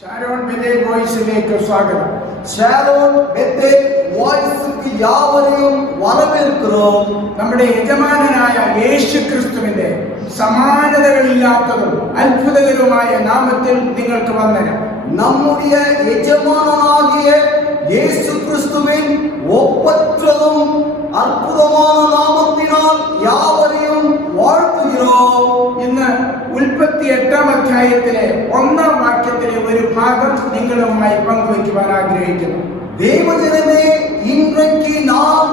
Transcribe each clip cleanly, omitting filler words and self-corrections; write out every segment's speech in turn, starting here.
ഷാരോൺ ബെതേൽ വോയിസിലേക്ക് സ്വാഗതം. ഷാരോൺ ബെതേൽ വോയിസിലേക്ക് യാവരെയും വരവേൽக்கிறோம். നമ്മുടെ യജമാനനായ യേശുക്രിസ്തുവിന്റെ സമാനതകളില്ലാത്തതും അത്ഭുതകരവുമായ നാമത്തിൽ നിങ്ങൾക്ക് വന്ദനം. நம்முடைய எஜமானனாகிய இயேசு கிறிஸ்துவின் ஒப்பற்றதும் அற்புதமான நாமத்தினால் யாவரையும் வாழ்த்துகிறோம். ഇന്ന് 38-ാം അധ്യായത്തിലെ 1-ാം വാക്യത്തിലെ ഒരു ഭാഗം നിങ്ങളുമായി പങ്കുവയ്ക്കുവാൻ ആഗ്രഹിക്കുന്നു. தேவஜனமே, இன்றைக்கு நாம்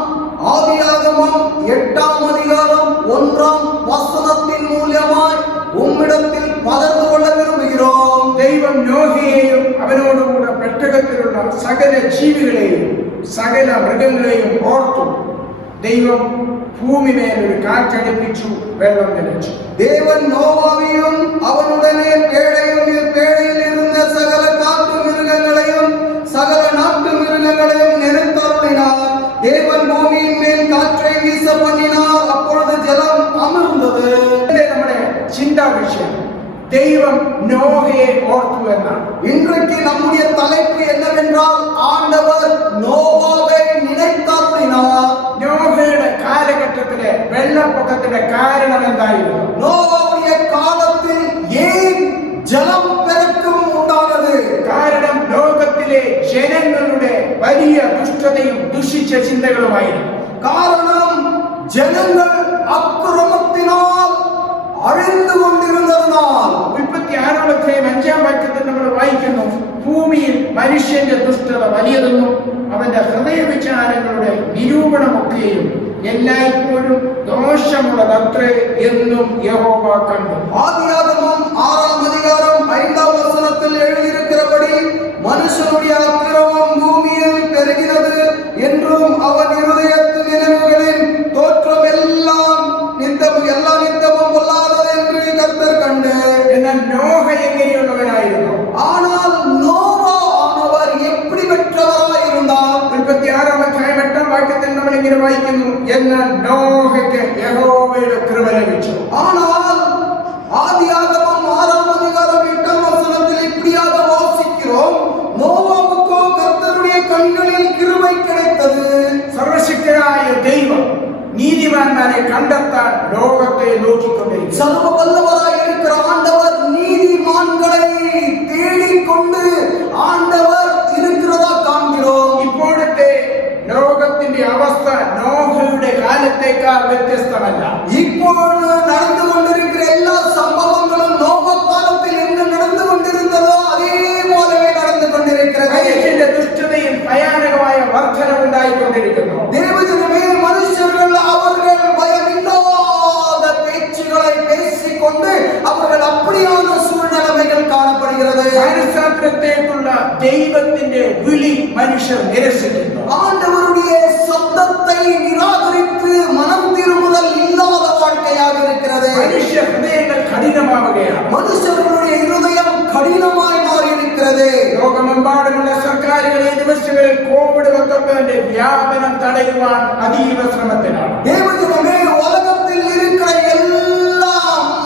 ஆதியாகமம் 8-ஆம் அதிகாரம் 1-ஆம் வசனத்தின் மூலமாய் உம்மிடத்தில் பகிர்ந்து கொள்ள விரும்புகிறோம். ദൈവം നോഹയെയും അവനോടുകൂടെ പെട്ടകത്തിലുള്ള സകല ജീവികളെയും സകല മൃഗങ്ങളെയും ഓർത്തു. ദൈവം ഭൂമിമേൽ ഒരു കാറ്റടിപ്പിച്ചു, വെള്ളം നിലച്ചു. தேவன் நோவாவையும் அவனுடனே பேழையில் இருந்த சகல காட்டு மிருகங்களையும் சகல நாட்டு மிருகங்களையும் நிறுத்தருளினார். தேவன் பூமியின் மேல் காற்றை வீச பண்ணினார். அப்பொழுது ஜலம் அமர்ந்தது. നമ്മുടെ ചിന്താ വിഷയം ദൈവം നോഹയെ ഓർത്തു എന്നാണ്. இன்றைக்கு நம்முடைய தலைப்பு என்னவென்றால், ஆண்டவர் நோவாவை நினைத்தருளினார். നോഹയുടെ കാലഘട്ടത്തിലെ വെള്ളപ്പൊക്കത്തിന്റെ കാരണം എന്തായിരുന്നു? நோவாவுடைய காலத்தில் ஏன் ஜலம் பெருக்கம் உண்டானது? കാരണം ലോകത്തിലെ ജനങ്ങളുടെ വലിയ ദുഷ്ടതയും ദുഷിച്ച ചിന്തകളുമായിരുന്നു. காரணம், ஜனங்கள் அக்கிரமத்தினால் அழிந்து கொண்டிருந்ததனால். 36-ാം അധ്യായം 5-ാം വാക്യത്തിൽ നമ്മൾ വായിക്കുന്നു, ഭൂമിയിൽ മനുഷ്യന്റെ ദുഷ്ടത വലിയതെന്നും അവന്റെ ഹൃദയവിചാരങ്ങളുടെ നിരൂപണമൊക്കെയും എല്ലായ്പ്പോഴും ദോഷമുള്ളതത്രേ എന്നും യഹോവ കണ്ടു. ஆதியாகமம் 6-ஆம் அதிகாரம் 5-ஆம் வசனத்தில் எழுதியிருக்கிறபடி, மனுஷனுடைய அக்கிரமம் பூமியில் பெருகினது என்றும் அவன் இருதயத்தின் நினைவுகளின் தோற்றம் எல்லாம் நித்தமும் பொல்லாதது என்று கர்த்தர் கண்டு. എന്നാൽ നോഹ എങ്ങനെയുള്ളവനായിരുന്നു? ஆனால் நோவா ஆனவர் எப்படிப்பட்டவராயிருந்தார்? 36-ാം അധ്യായം 8-ാം വാക്യത്തിൽ നമ്മൾ ഇങ്ങനെ വായിക്കുന്നു, എന്നാൽ നോഹയ്ക്ക് യഹോവയുടെ കൃപ ലഭിച്ചു. ஆனால் ஆதியாகமம் 6-ஆம் அதிகாரம் 8-ஆம் வசனத்தில் இப்படியாக வாசிக்கிறோம், நோவாவுக்கோ கர்த்தருடைய கண்களில் கிருபை கிடைத்தது. സർവശക്തനായ ദൈവം നീതിമാന്മാരെ കണ്ടെത്താൻ ലോകത്തെ നോക്കിക്കൊണ്ടിരിക്കുന്നു. சர்வ வல்லவராய் இருக்கிற ஆண்டவர் நீதிமான்களை தேடிக்கொண்டு ஆண்டவர் இருக்கிறதா காண்கிறோம். ഇപ്പോഴത്തെ ലോകത്തിന്റെ അവസ്ഥ നോഹയുടെ കാലത്തേക്കാൾ വ്യത്യസ്തമല്ല. இப்பொழுது நடந்து கொண்டிருக்கிற எல்லா சம்பவங்களும் நோவா காலத்தில் என்ன நடந்து கொண்டிருந்ததோ அதே போலவே நடந்து கொண்டிருக்கிறது. മനുഷ്യന്റെ ദുഷ്ടതയിൽ ഭയാനകമായ വർധനവുണ്ടായിക്കൊണ്ടിരിക്കുന്നു. தேவஜனமே, மனுஷர்கள் அவர்கள் பயமில்லாத பேச்சுகளை பேசிக்கொண்டு அவர்கள் அப்படியான சூழ்நிலைமைகள் காணப்படுகிறது. മനഃശാസ്ത്രത്തേക്കുള്ള ദൈവത്തിന്റെ വിളി മനുഷ്യർ നിരസിക്കുന്നു. ஆண்டவருடைய சத்தத்தை நிராகரித்து மனம் திரும்புதல் இல்லாத வாழ்க்கையாக இருக்கிறது. മനുഷ്യ ഹൃദയങ്ങൾ കഠിനമാവുകയാണ്. மனுஷர்களுடைய இருதயம் கடினமாய் மாறி இருக்கிறது. ലോകമെമ്പാടുമുള്ള സർക്കാരുകൾ ഈ ദിവസങ്ങളിൽ കോവിഡ്-19 വ്യാപനം തടയുവാൻ അതീവ ശ്രമത്തിലാണ്. தேவஜனமே, உலகத்தில் இருக்கிற எல்லா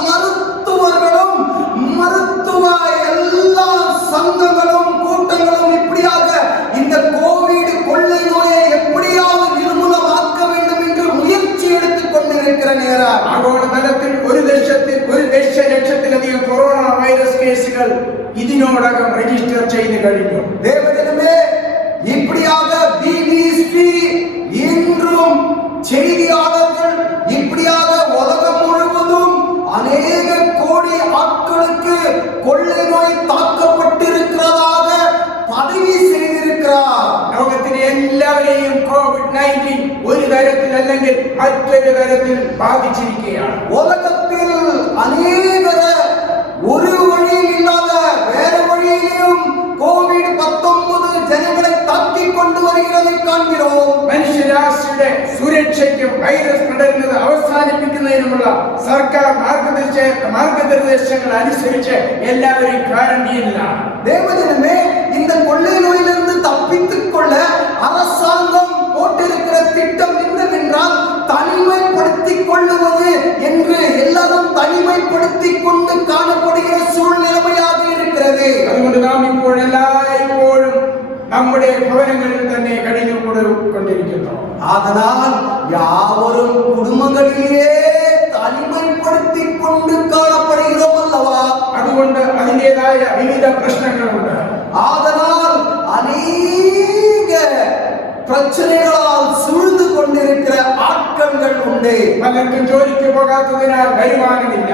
மருத்துவர்களும் எல்லா சங்கங்களும் கூட்டங்களும் இப்படியாக இந்த கோவிட் கொள்ளை நோயை எப்படியாவது நிர்மூலமாக்க வேண்டும் என்று முயற்சி எடுத்துக் கொண்டிருக்கிற நேரம். ആഗോളതലത്തിൽ 1,00,000-ലധികം കൊറോണ വൈറസ് കേസുകൾ ഇതിനോടകം രജിസ്റ്റർ ചെയ്ത് കഴിഞ്ഞു. தேவஜனமே, இப்படியாக பிபிசி இன்றும் செய்தியாளர்கள் இப்படியாக உலகம் முழுவதும் அநேக கோடி ஆட்களுக்கு கொள்ளை நோய் தாக்கப்பட்டிருக்கிறதாக பதிவு செய்திருக்கிறார். ലോകത്തിലെ എല്ലാവരെയും കോവിഡ്-19 ഒരു തരത്തിൽ അല്ലെങ്കിൽ മറ്റൊരു തരത്തിൽ ബാധിച്ചിരിക്കുകയാണ്. உலகத்தில் அநேகரை ஒரு வழியில் இல்லாத வேற வழியிலும் கோவிட்-19 ஜனங்களை தாக்கிக் கொண்டு வருகிறதை காண்கிறோம். മനുഷ്യരാശിയുടെ സുരക്ഷയ്ക്കും വൈറസ് പടരുന്നത് അവസാനിപ്പിക്കുന്നതിനുമുള്ള സർക്കാർ മാർഗനിർദ്ദേശങ്ങൾ അനുസരിച്ച് എല്ലാവരും ക്വാറന്റീനിലാണ്. தேவஜனமே, இந்த கொள்ளை நோயிலிருந்து தப்பித்துக் கொள்ள அரசாங்கம் போட்டிருக்கிற திட்டம் என்னவென்றால், தனிமைப்படுத்திக் கொள்ளுவது என்று எல்லாரும் தனிமைப்படுத்திக் கொண்டு காணப்படுகிற சூழ்நிலைமையாக இருக்கிறது. അതുകൊണ്ട് നാം ഇപ്പോൾ നമ്മുടെ ഭവനങ്ങളിൽ തന്നെ കഴിഞ്ഞുകൊണ്ടിരിക്കുന്നു. அதனால் யாவரும் குடும்பங்களிலே தனிமைப்படுத்திக் கொண்டு காணப்படுகிறோம் அல்லவா? അതുകൊണ്ട് അതിൻ്റെതായ വിവിധ പ്രശ്നങ്ങളുണ്ട്. ஆதலால் அநேக பிரச்சனைகளால் சூழ்ந்து கொண்டிருக்கிற ஆட்கள் உண்டு. പലർക്കും ജോലിക്ക് പോകാത്തതിനാൽ വരുമാനമില്ല.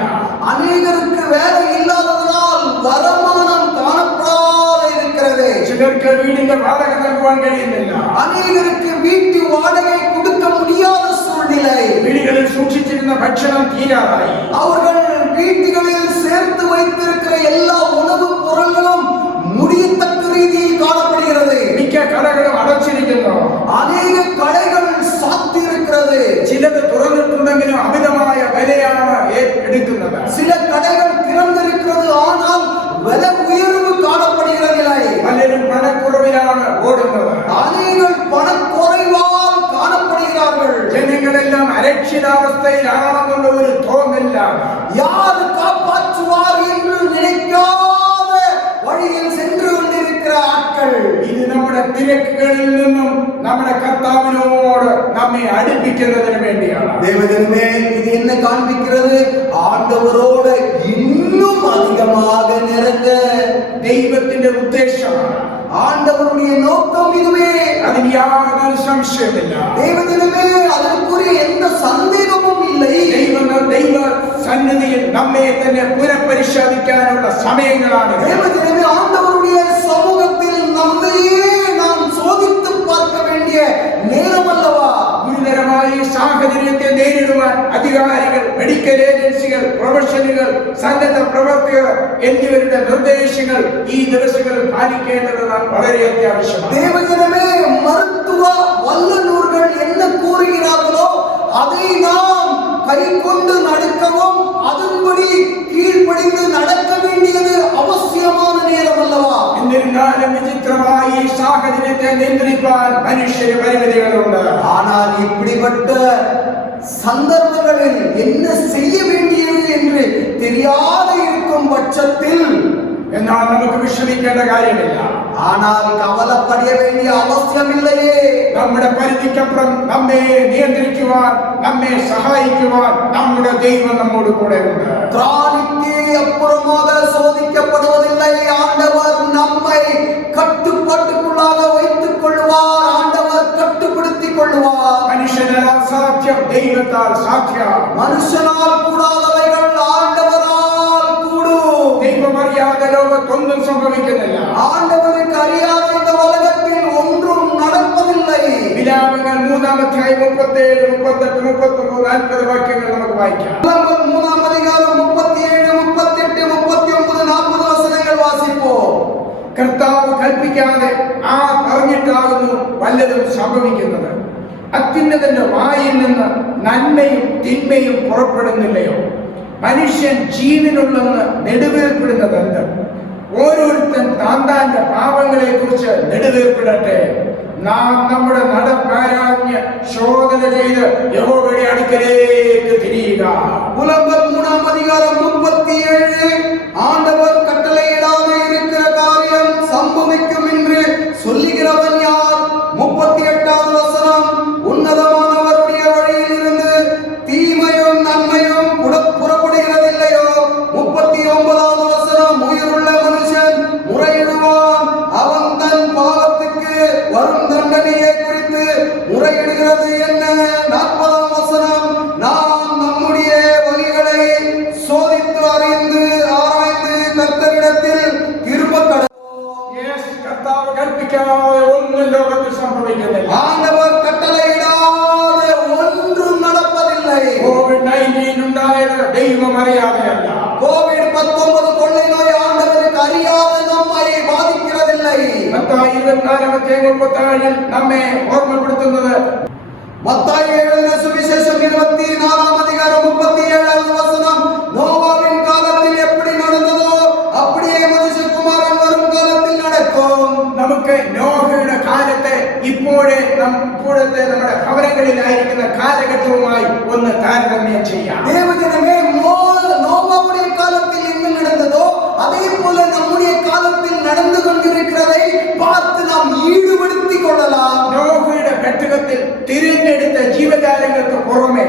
அநேகருக்கு வேலை இல்லாததனால் வருமானம் காணப்படாതെ இருக்கிறது. ചിലർക്ക് വീടിന്റെ വാടക നൽകുവാൻ കഴിയുന്നില്ല. அநேகருக்கு வீட்டு வாடகை கொடுக்க முடியாத சூழ்நிலை. വീടുകളിൽ സൂക്ഷിച്ചിരുന്ന ഭക്ഷണം തീരാറായി. அவர்கள் வீட்டுகளில் சேர்த்து வைத்திருக்கிற எல்லா உணவுப் பொருட்களும் முடியத்தக்க ரீதியில் காணப்படுகிறது. മിക്ക കടകളും അടച്ചിരിക്കുന്നു. அநேக கடைகள் சாத்தியிருக்கிறது. ചിലത് തുറന്നിട്ടുണ്ടെങ്കിലും അമിതമായ വിലയാണ് എടുക്കുന്നത്. சில கடைகள் திறந்திருக்கிறது, ஆனால் விலை உயர்வு காணப்படுகிறதில்லை. പലരും പണക്കുറവിലാണ് ഓടുന്നത്. அநேகர் பணக்குறைவால் காணப்படுகிறார்கள். ജനങ്ങളെല്ലാം അരക്ഷിതാവസ്ഥയിലാണെന്നുള്ള ഒരു തോന്നലാണ്. யார் காப்பாற்றுவார் என்று நினைக்காத வழியில் சென்று கொண்டிருக்கிற ஆட்கள். ഇത് നമ്മുടെ തിരക്കുകളിൽ നിന്നും നമ്മുടെ കർത്താവിനോട് നമ്മെ അടുപ്പിക്കുന്നതിന് വേണ്ടിയാണ്. தேவஜனமே, இது என்ன காண்பிக்கிறது? ஆண்டவரோடு இன்னும் அதிகமாக நெருங்க ദൈവത്തിന്റെ ഉദ്ദേശമാണ്. ஆண்டவருடைய நோக்கம் இதுவே. അതിന് യാതൊരു സംശയമില്ല. தேவஜனமே, அதற்குரிய எந்த சந்தேகமும் இல்லை. ദൈവ സന്നിധിയിൽ നമ്മെ തന്നെ പുനഃപരിശോധിക്കാനുള്ള സമയങ്ങളാണ്. தேவஜனமே, ஆண்டவருடைய சமூகத்தில் நம்மையே நாம் சோதித்து பார்க்க வேண்டிய நேரம் அல்லவா? ഗുരുതരമായ ഈ സാഹചര്യത്തെ നേരിടുവാൻ അധികാരികൾ, മെഡിക്കൽ ഏജൻസികൾ, പ്രൊഫഷണലുകൾ, സന്നദ്ധ പ്രവർത്തകർ എന്നിവരുടെ നിർദ്ദേശങ്ങൾ ഈ ദിവസങ്ങളിൽ പാലിക്കേണ്ടത് വളരെ അത്യാവശ്യമാണ്. தேவஜனமே, மருத்துவ வல்லுநர்கள் என்ன கூறுகிறார்களோ அதை நாம் கை கொண்டு நடக்கவும் அதன்படி கீழ்ப்படிந்து நடக்க வேண்டியது அவசியமான நேரம் அல்லவா? എന്നിരുന്നാലും വിചിത്രമായ ഈ സാഹചര്യത്തെ നിയന്ത്രിക്കാൻ മനുഷ്യന് പരിമിതികളുണ്ട്. ஆனால் இப்படிப்பட்ட சந்தர்ப்பங்களில் என்ன செய்ய வேண்டியது என்று தெரியாத இருக்கும் பட்சத்தில் എന്നാൽ നമുക്ക് വിഷമിക്കേണ്ട കാര്യമില്ല. ஆனால் கவலைப்பட வேண்டிய அவசியமில்லையே. നമ്മുടെ പരിധിക്കപ്പുറം നമ്മെ നിയന്ത്രിക്കുവാൻ, നമ്മെ സഹായിക്കുവാൻ നമ്മുടെ ദൈവം നമ്മോട് കൂടെ ഉണ്ട്. திராணிக்கு அப்புறமாக சோதிக்கப்படுவதில்லை. ஆண்டவர் நம்மை கட்டுப்பாட்டுக்குள்ளாக வைத்துக் கொள்வார். ஆண்டவர் கட்டுப்படுத்திக் கொள்வார். മനുഷ്യനാൽ അസാധ്യം ദൈവത്താൽ സാധ്യം. மனுஷனால் கூடாதவைகள் ஆண்டவரால் கூடும். ദൈവം അറിയാതെ ലോകത്തൊന്നും സംഭവിക്കുന്നില്ല. ஆண்டவருக்கு அறியாத இந்த உலகத்தில் ஒன்றும் நடப்பதில்லை. വിലാപങ്ങൾ 3-ാം അധ്യായം 37, 38, 39, 40 വാക്യങ്ങൾ നമുക്ക് വായിക്കാം. 3-ാം അധികാരം 37, 38, 39, 40 വചനങ്ങൾ വാസിപ്പോം. കർത്താവ് കൽപ്പിക്കാതെ പറഞ്ഞിട്ടാകുന്നു വല്ലതും സംഭവിക്കുന്നത്. അത്യുന്നതന്റെ വായിൽ നിന്ന് നന്മയും തിന്മയും പുറപ്പെടുന്നില്ലയോ? മനുഷ്യൻ ജീവനുള്ളെന്ന് നെടുവേർപ്പെടുന്നത് എന്ത്? ഓരോരുത്തൻ താന്താന്റെ പാപങ്ങളെ കുറിച്ച് നെടുവേർപ്പെടട്ടെ. നാം നമ്മുടെ നടപ്പാരാഞ്ഞ് ശോധന ചെയ്ത് യഹോവയുടെ അടുക്കലേക്ക് തിരിയുക. புலம்பல் 3-ாம் அதிகாரம் 37. ஆண்டவர் கட்டளையிடாத இருக்கிற காரியம் சம்பவிக்கும் என்று சொல்லுகிறவன் யார்? 38வது வசனம். உன்னதமானவருடைய வழியில் இருந்து தீமையும் நன்மையும் புறப்படுகிறதில்லையோ? 39வது வசனம். உயிருள்ள மனுஷன் முறையிடுவான், அவன் தன் பாவத்துக்கு வரும் தண்டனையை குறித்து முறையிடுகிறது என்ன? 40ஆம் வசனம். நாம் நம்முடைய வழிகளை சோதித்து அறிந்து ஆராய்ந்து கர்த்தரிடத்தில் திரும்ப கடவோம். കർത്താവ് കൽപ്പിക്കാതെ ഒന്നും ലോകത്തിൽ സംഭവിക്കുന്നില്ല. ஆண்டவர் கட்டளையிடாத ஒன்றும் நடப்பதில்லை. COVID-19 ഉണ്ടായത് ദൈവം അറിയാതെയല്ല. COVID-19 கொள்ளை நோய் ஆண்டவருக்கு அறியாத நம்மை பாதிக்கிறதில்லை. മത്തായി 24-ാം അധ്യായം 37 നമ്മെ ഓർമ്മപ്പെടുത്തുന്നത് மத்தாയി எழுதின சுவிசேஷம் 24-ம் அதிகாரம் 37வது வசனம். நோவாவின் காலத்தில் எப்படி நடந்ததோ அப்படியே மனுஷகுமாரன் வரும் காலத்தில் நடக்கும். നമുക്ക് നോഹയുടെ കാലത്തെ ഇപ്പോഴത്തെ നമ്മുടെ ഭവനങ്ങളിലായിരിക്കുന്ന കാലഘട്ടവുമായി ഒന്ന് താരതമ്യം ചെയ്യാം. தேவஜனமே, நோவாவுடைய காலத்தில் என்ன நடந்ததோ அதே போல நம்முடைய காலத்தில் நடந்து கொண்டிருக்கிறதை பார்த்து நாம் ஈடுபடுத்திக் கொள்ளலாம். നോഹയുടെ പെട്ടകത്തിൽ തിരഞ്ഞെടുത്ത ജീവജാലങ്ങൾക്ക് പുറമെ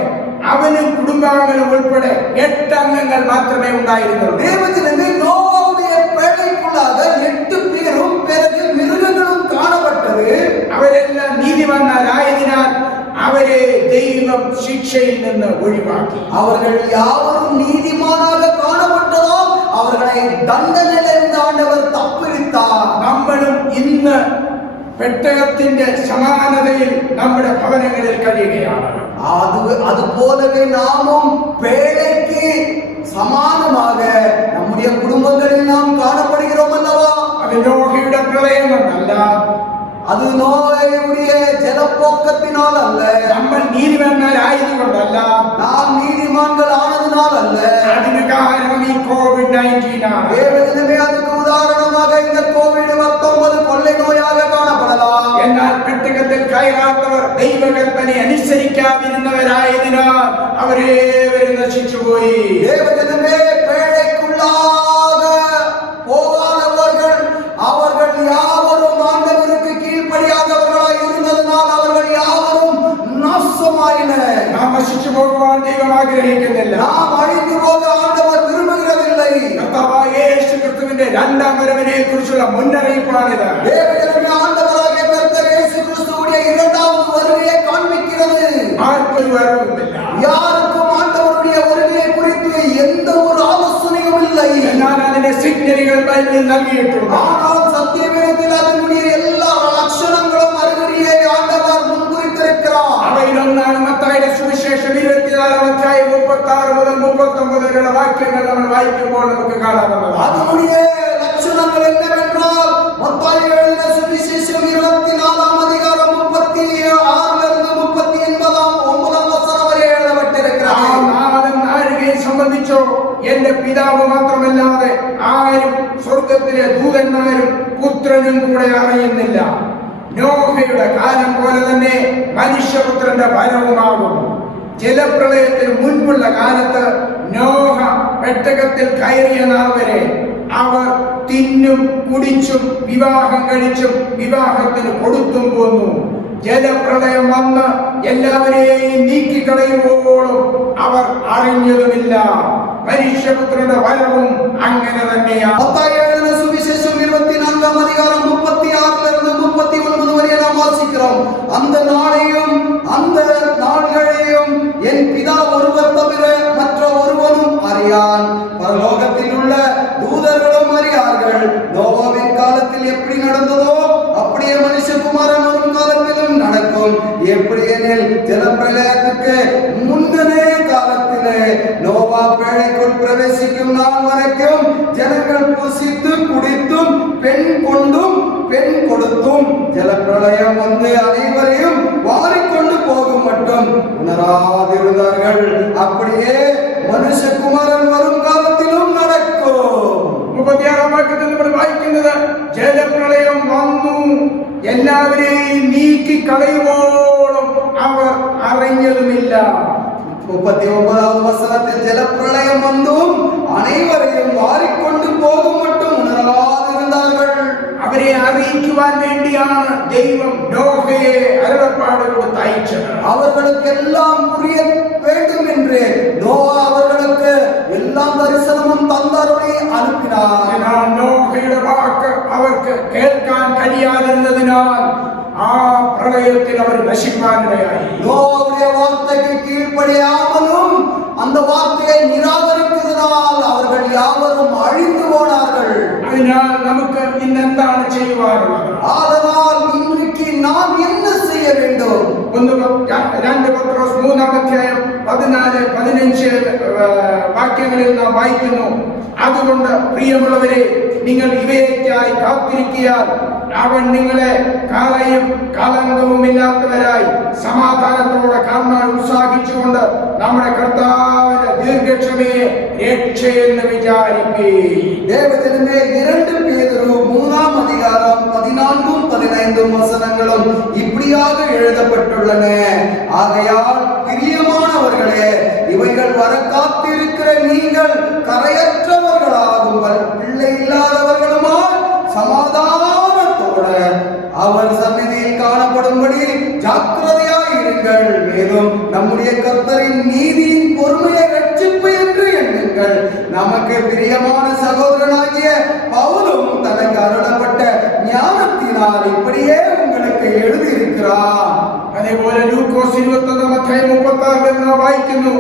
അവനും കുടുംബാംഗങ്ങളും ഉൾപ്പെടെ 8 അംഗങ്ങൾ മാത്രമേ ഉണ്ടായിരുന്നുള്ളൂ. தேவஜனமே நோவாவுடைய பேழைக்குள்ளாக 8 பேரும் பிறகு மிருகங்களும் காணப்பட்டது. അവരെല്ലാം നീതിമാന്മാരായതിനാൽ അവരെ ദൈവം ശിക്ഷയിൽ നിന്ന് ഒഴിവാക്കി. அவர்கள் யாவரும் நீதிமானாக காணப்பட்டதால் அவர்களை தண்டனையிலிருந்து ஆண்டவர் தப்புவித்தார். നമ്മളും ഇന്ന് പെട്ടകത്തിന്റെ സമാനതയിൽ നമ്മുടെ ഭവനങ്ങളിൽ കഴിയുകയാണ്. அது போலவே நாமும் பேழைக்கு சமானமாக நம்முடைய குடும்பங்களில் நாம் காணப்படுகிறோம் அல்லவா? അത് നോഹയുടെ പ്രളയമല്ല, அது நோயுடைய ஜலப்போக்கத்தினால் அல்ல, നമ്മൾ നീതിമാന്മാരായതുകൊണ്ടല്ല, நாம் நீதிமான்கள் ஆனதினால் அல்ல. അതിന് കാരണം ഈ COVID-19 ആണ്. தேவஜனமே அதுக்கு உதாரணமாக இந்த COVID-19 கொள்ளை நோயாக காணப்படலாம். എന്നാൽ പെട്ടകത്തിൽ കയറാത്തവർ ദൈവകൽപ്പന അനുസരിക്കാതിരുന്നവരായതിനാൽ അവരേവരും നശിച്ചുപോയി. தேவஜனமே பேழைக்குள்ளாக போகாதவர்கள் அவர்கள் யாவரும் ஆண்டவருக்கு கீழ்ப்படியாதவர்களாய் இருந்ததனால் அவர்கள் யாவரும் நாசமாயினர். നാം നശിച്ചു പോകുവാൻ ദൈവം ആഗ്രഹിക്കുന്നില്ല. நாம் அழிந்து போக ஆண்டவர் விரும்புகிறதில்லை. കർത്താവായ യേശു ക്രിസ്തുവിന്റെ രണ്ടാം വരവിനെ കുറിച്ചുള്ള മുന്നറിയിപ്പാണിത്. தேவஜனமே ஆண்டவராகிய கர்த்தர் இயேசு கிறிஸ்துவுடைய இரண்டாவது வருகையை காண்பிக்கிறது. ആർക്കൊരു അറിവുമില്ല. யாருக்கும் ஆண்டவருடைய வருகையை குறித்து எந்த ஒரு ஆலோசனையும் இல்லை. എന്നാൽ അതിന്റെ സിഗ്നലുകൾ ബൈബിളിൽ നൽകിയിട്ടുണ്ട്. ஆனால் സത്യവേദത്തിൽ അതിനുடைய എല്ലാ ലക്ഷണങ്ങളും അറിവുറിയെ ആണ്ടവർ മുൻകുറിത്തിരിக்கிறார். അവയിലൊന്നാണ് മത്തായിയുടെ സുവിശേഷം 24-ാം അധ്യായം 36 മുതൽ 39 വരെയുള്ള വാക്യങ്ങൾ നമ്മൾ വായിക്കുമ്പോൾ നമുക്ക് കാണാവുന്നത്. அதனுடைய லட்சணங்கள் என்னவென்றால் மத்தாയി எழுதின சுவிசேஷம் 24-ஆம் அதிகாரம் 36 39 வசனம் வரை ആ எழுதப்பட்டிருக்கிறது. നാളും നാഴികയെ സംബന്ധിച്ചോ എന്റെ പിതാവ് മാത്രമല്ലാതെ ആരും സ്വർഗത്തിലെ ദൂതന്മാരും പുത്രനും കൂടെ അറിയുന്നില്ല. നോഹയുടെ കാലം പോലെ തന്നെ മനുഷ്യപുത്രന്റെ വരവുമാകും. ജലപ്രളയത്തിന് മുൻപുള്ള കാലത്ത് നോഹ പെട്ടകത്തിൽ കയറിയ നാൾ വരെ അവർ തിന്നും കുടിച്ചും വിവാഹം കഴിച്ചും വിവാഹത്തിന് കൊടുത്തും പോന്നു. ജലപ്രളയം വന്ന് എല്ലാവരെയും നീക്കിക്കളയുമ്പോഴും അവർ അറിഞ്ഞതുമില്ല. മനുഷ്യപുത്രന്റെ വരവും അങ്ങനെ തന്നെയാണ്. மத்தாய் எழுதின சுவிசேஷம் 24-ஆம் அதிகாரம் 36 39 வரை நாம் வாசிக்கிறோம். அந்த நாளையும் அந்த நாள்களையும் என் பிதா ஒருவர் தவிர மற்ற ஒருவனும் அறியான். பரலோகத்தில் உள்ள தூதர்களும் அறியார்கள். நோவாவின் காலத்தில் எப்படி நடந்ததோ அப்படியே மனுஷகுமாரன் வரும் காலத்திலும் நடக்கும். எப்படி எனில் ஜலப்பிரளயத்துக்கு முன்னனே காலத்திலே நோவா பேழைக்குள் பிரவேசிக்கும் நாள் வரைக்கும் ஜனங்கள் புசித்து குடித்தும் பெண் கொண்டும் பெண் கொடுத்தும் ஜலப்பிரளயம் வந்து அனைவரையும் வாரிக்கொண்டு போகும் மட்டும் உணராதிருந்தார்கள். அப்படியே மனுஷகுமாரன் வரும் காலத்திலும் நடக்கும். 36-ാം വാക്യത്തിൽ നമ്മൾ വായിക്കുന്നത് ജലപ്രളയം വന്നു എല്ലാവരെയും നീക്കി കളയുവോളം അവർ അറിഞ്ഞതുമില്ല. 39வது வசனத்தில் ஜலப்பிரளயம் வந்தும் அனைவரையும் வாரிக்கொண்டு போகும் மட்டும் உணராதிருந்தார்கள். അവരെ അറിയിക്കുവാൻ വേണ്ടിയാണ് ദൈവം നോഹയെ അരുളപ്പാട് കൊടുത്ത് അയച്ചത്. அவர்களுக்கெல்லாம் புரிய வேண்டும் என்று நோவா அவர்களுக்கு எல்லாம் தரிசனமும் தந்தருளை அனுப்பினார். എന്നാൽ നോഹയുടെ വാക്ക് അവർക്ക് കേൾക്കാൻ കഴിയാതിരുന്നതിനാൽ ആ പ്രളയത്തിൽ അവർ നശിപ്പാനിടയായി. நோவாவுடைய வார்த்தைக்கு கீழ்ப்படியாமலும் அந்த வார்த்தையை நிராகரித்ததனால் அவர்கள் யாவரும் அழிந்து போனார்கள். അതിനാൽ നമുക്ക് ഇന്ന് എന്താണ് ചെയ്യുവാനുള്ളത്? ஆதலால் இன்றைக்கு நாம் என்ன செய்ய வேண்டும்? 2 പത്രോസ് 3-ാം അധ്യായം 14-15 വാക്യങ്ങളിൽ നാം വായിക്കുന്നു. അതുകൊണ്ട് പ്രിയമുള്ളവരെ, നിങ്ങൾ ഇവയ്ക്കായി കാത്തിരിക്കിയാൽ അവൻ നിങ്ങളെ കളയും കളങ്കവുമില്ലാത്തവരായി സമാധാനത്തോടെ കാണാൻ ഉത്സാഹിച്ചുകൊണ്ട് നമ്മുടെ കർത്താവിന്റെ ദീർഘക്ഷമയെ രക്ഷയെന്ന് വിചാരിക്കുകയും. தேவஜனமே 2 பேதுரு 3-ஆம் அதிகாரம் 14 15 வசனங்களும் இப்படியாக எழுதப்பட்டுள்ளன. ஆகையால் பிரியமானவர்களே, இவைகள் வர காத்திருக்கிற நீங்கள் கரையற்றவர்களாகுங்கள், பிள்ளை இல்லாதவர்களுமாய் சமாதானத்தோட அவர் சந்நிதியில் காணப்படும்படி ஜாக்கிரதையாயிருங்கள். மேலும் நம்முடைய கர்த்தரின் நீதியின் பொறுமையை ரட்சிப்பு என்று எண்ணுங்கள். நமக்கு பிரியமான சகோதரனாகிய பவுலும் தனக்கு அருளப்பட்ட ஞானத்தினால் இப்படியே உங்களுக்கு எழுதியிருக்கிறார். അതേപോലെ ലൂക്കോസ് 21:36 നാം വായിക്കുന്നു,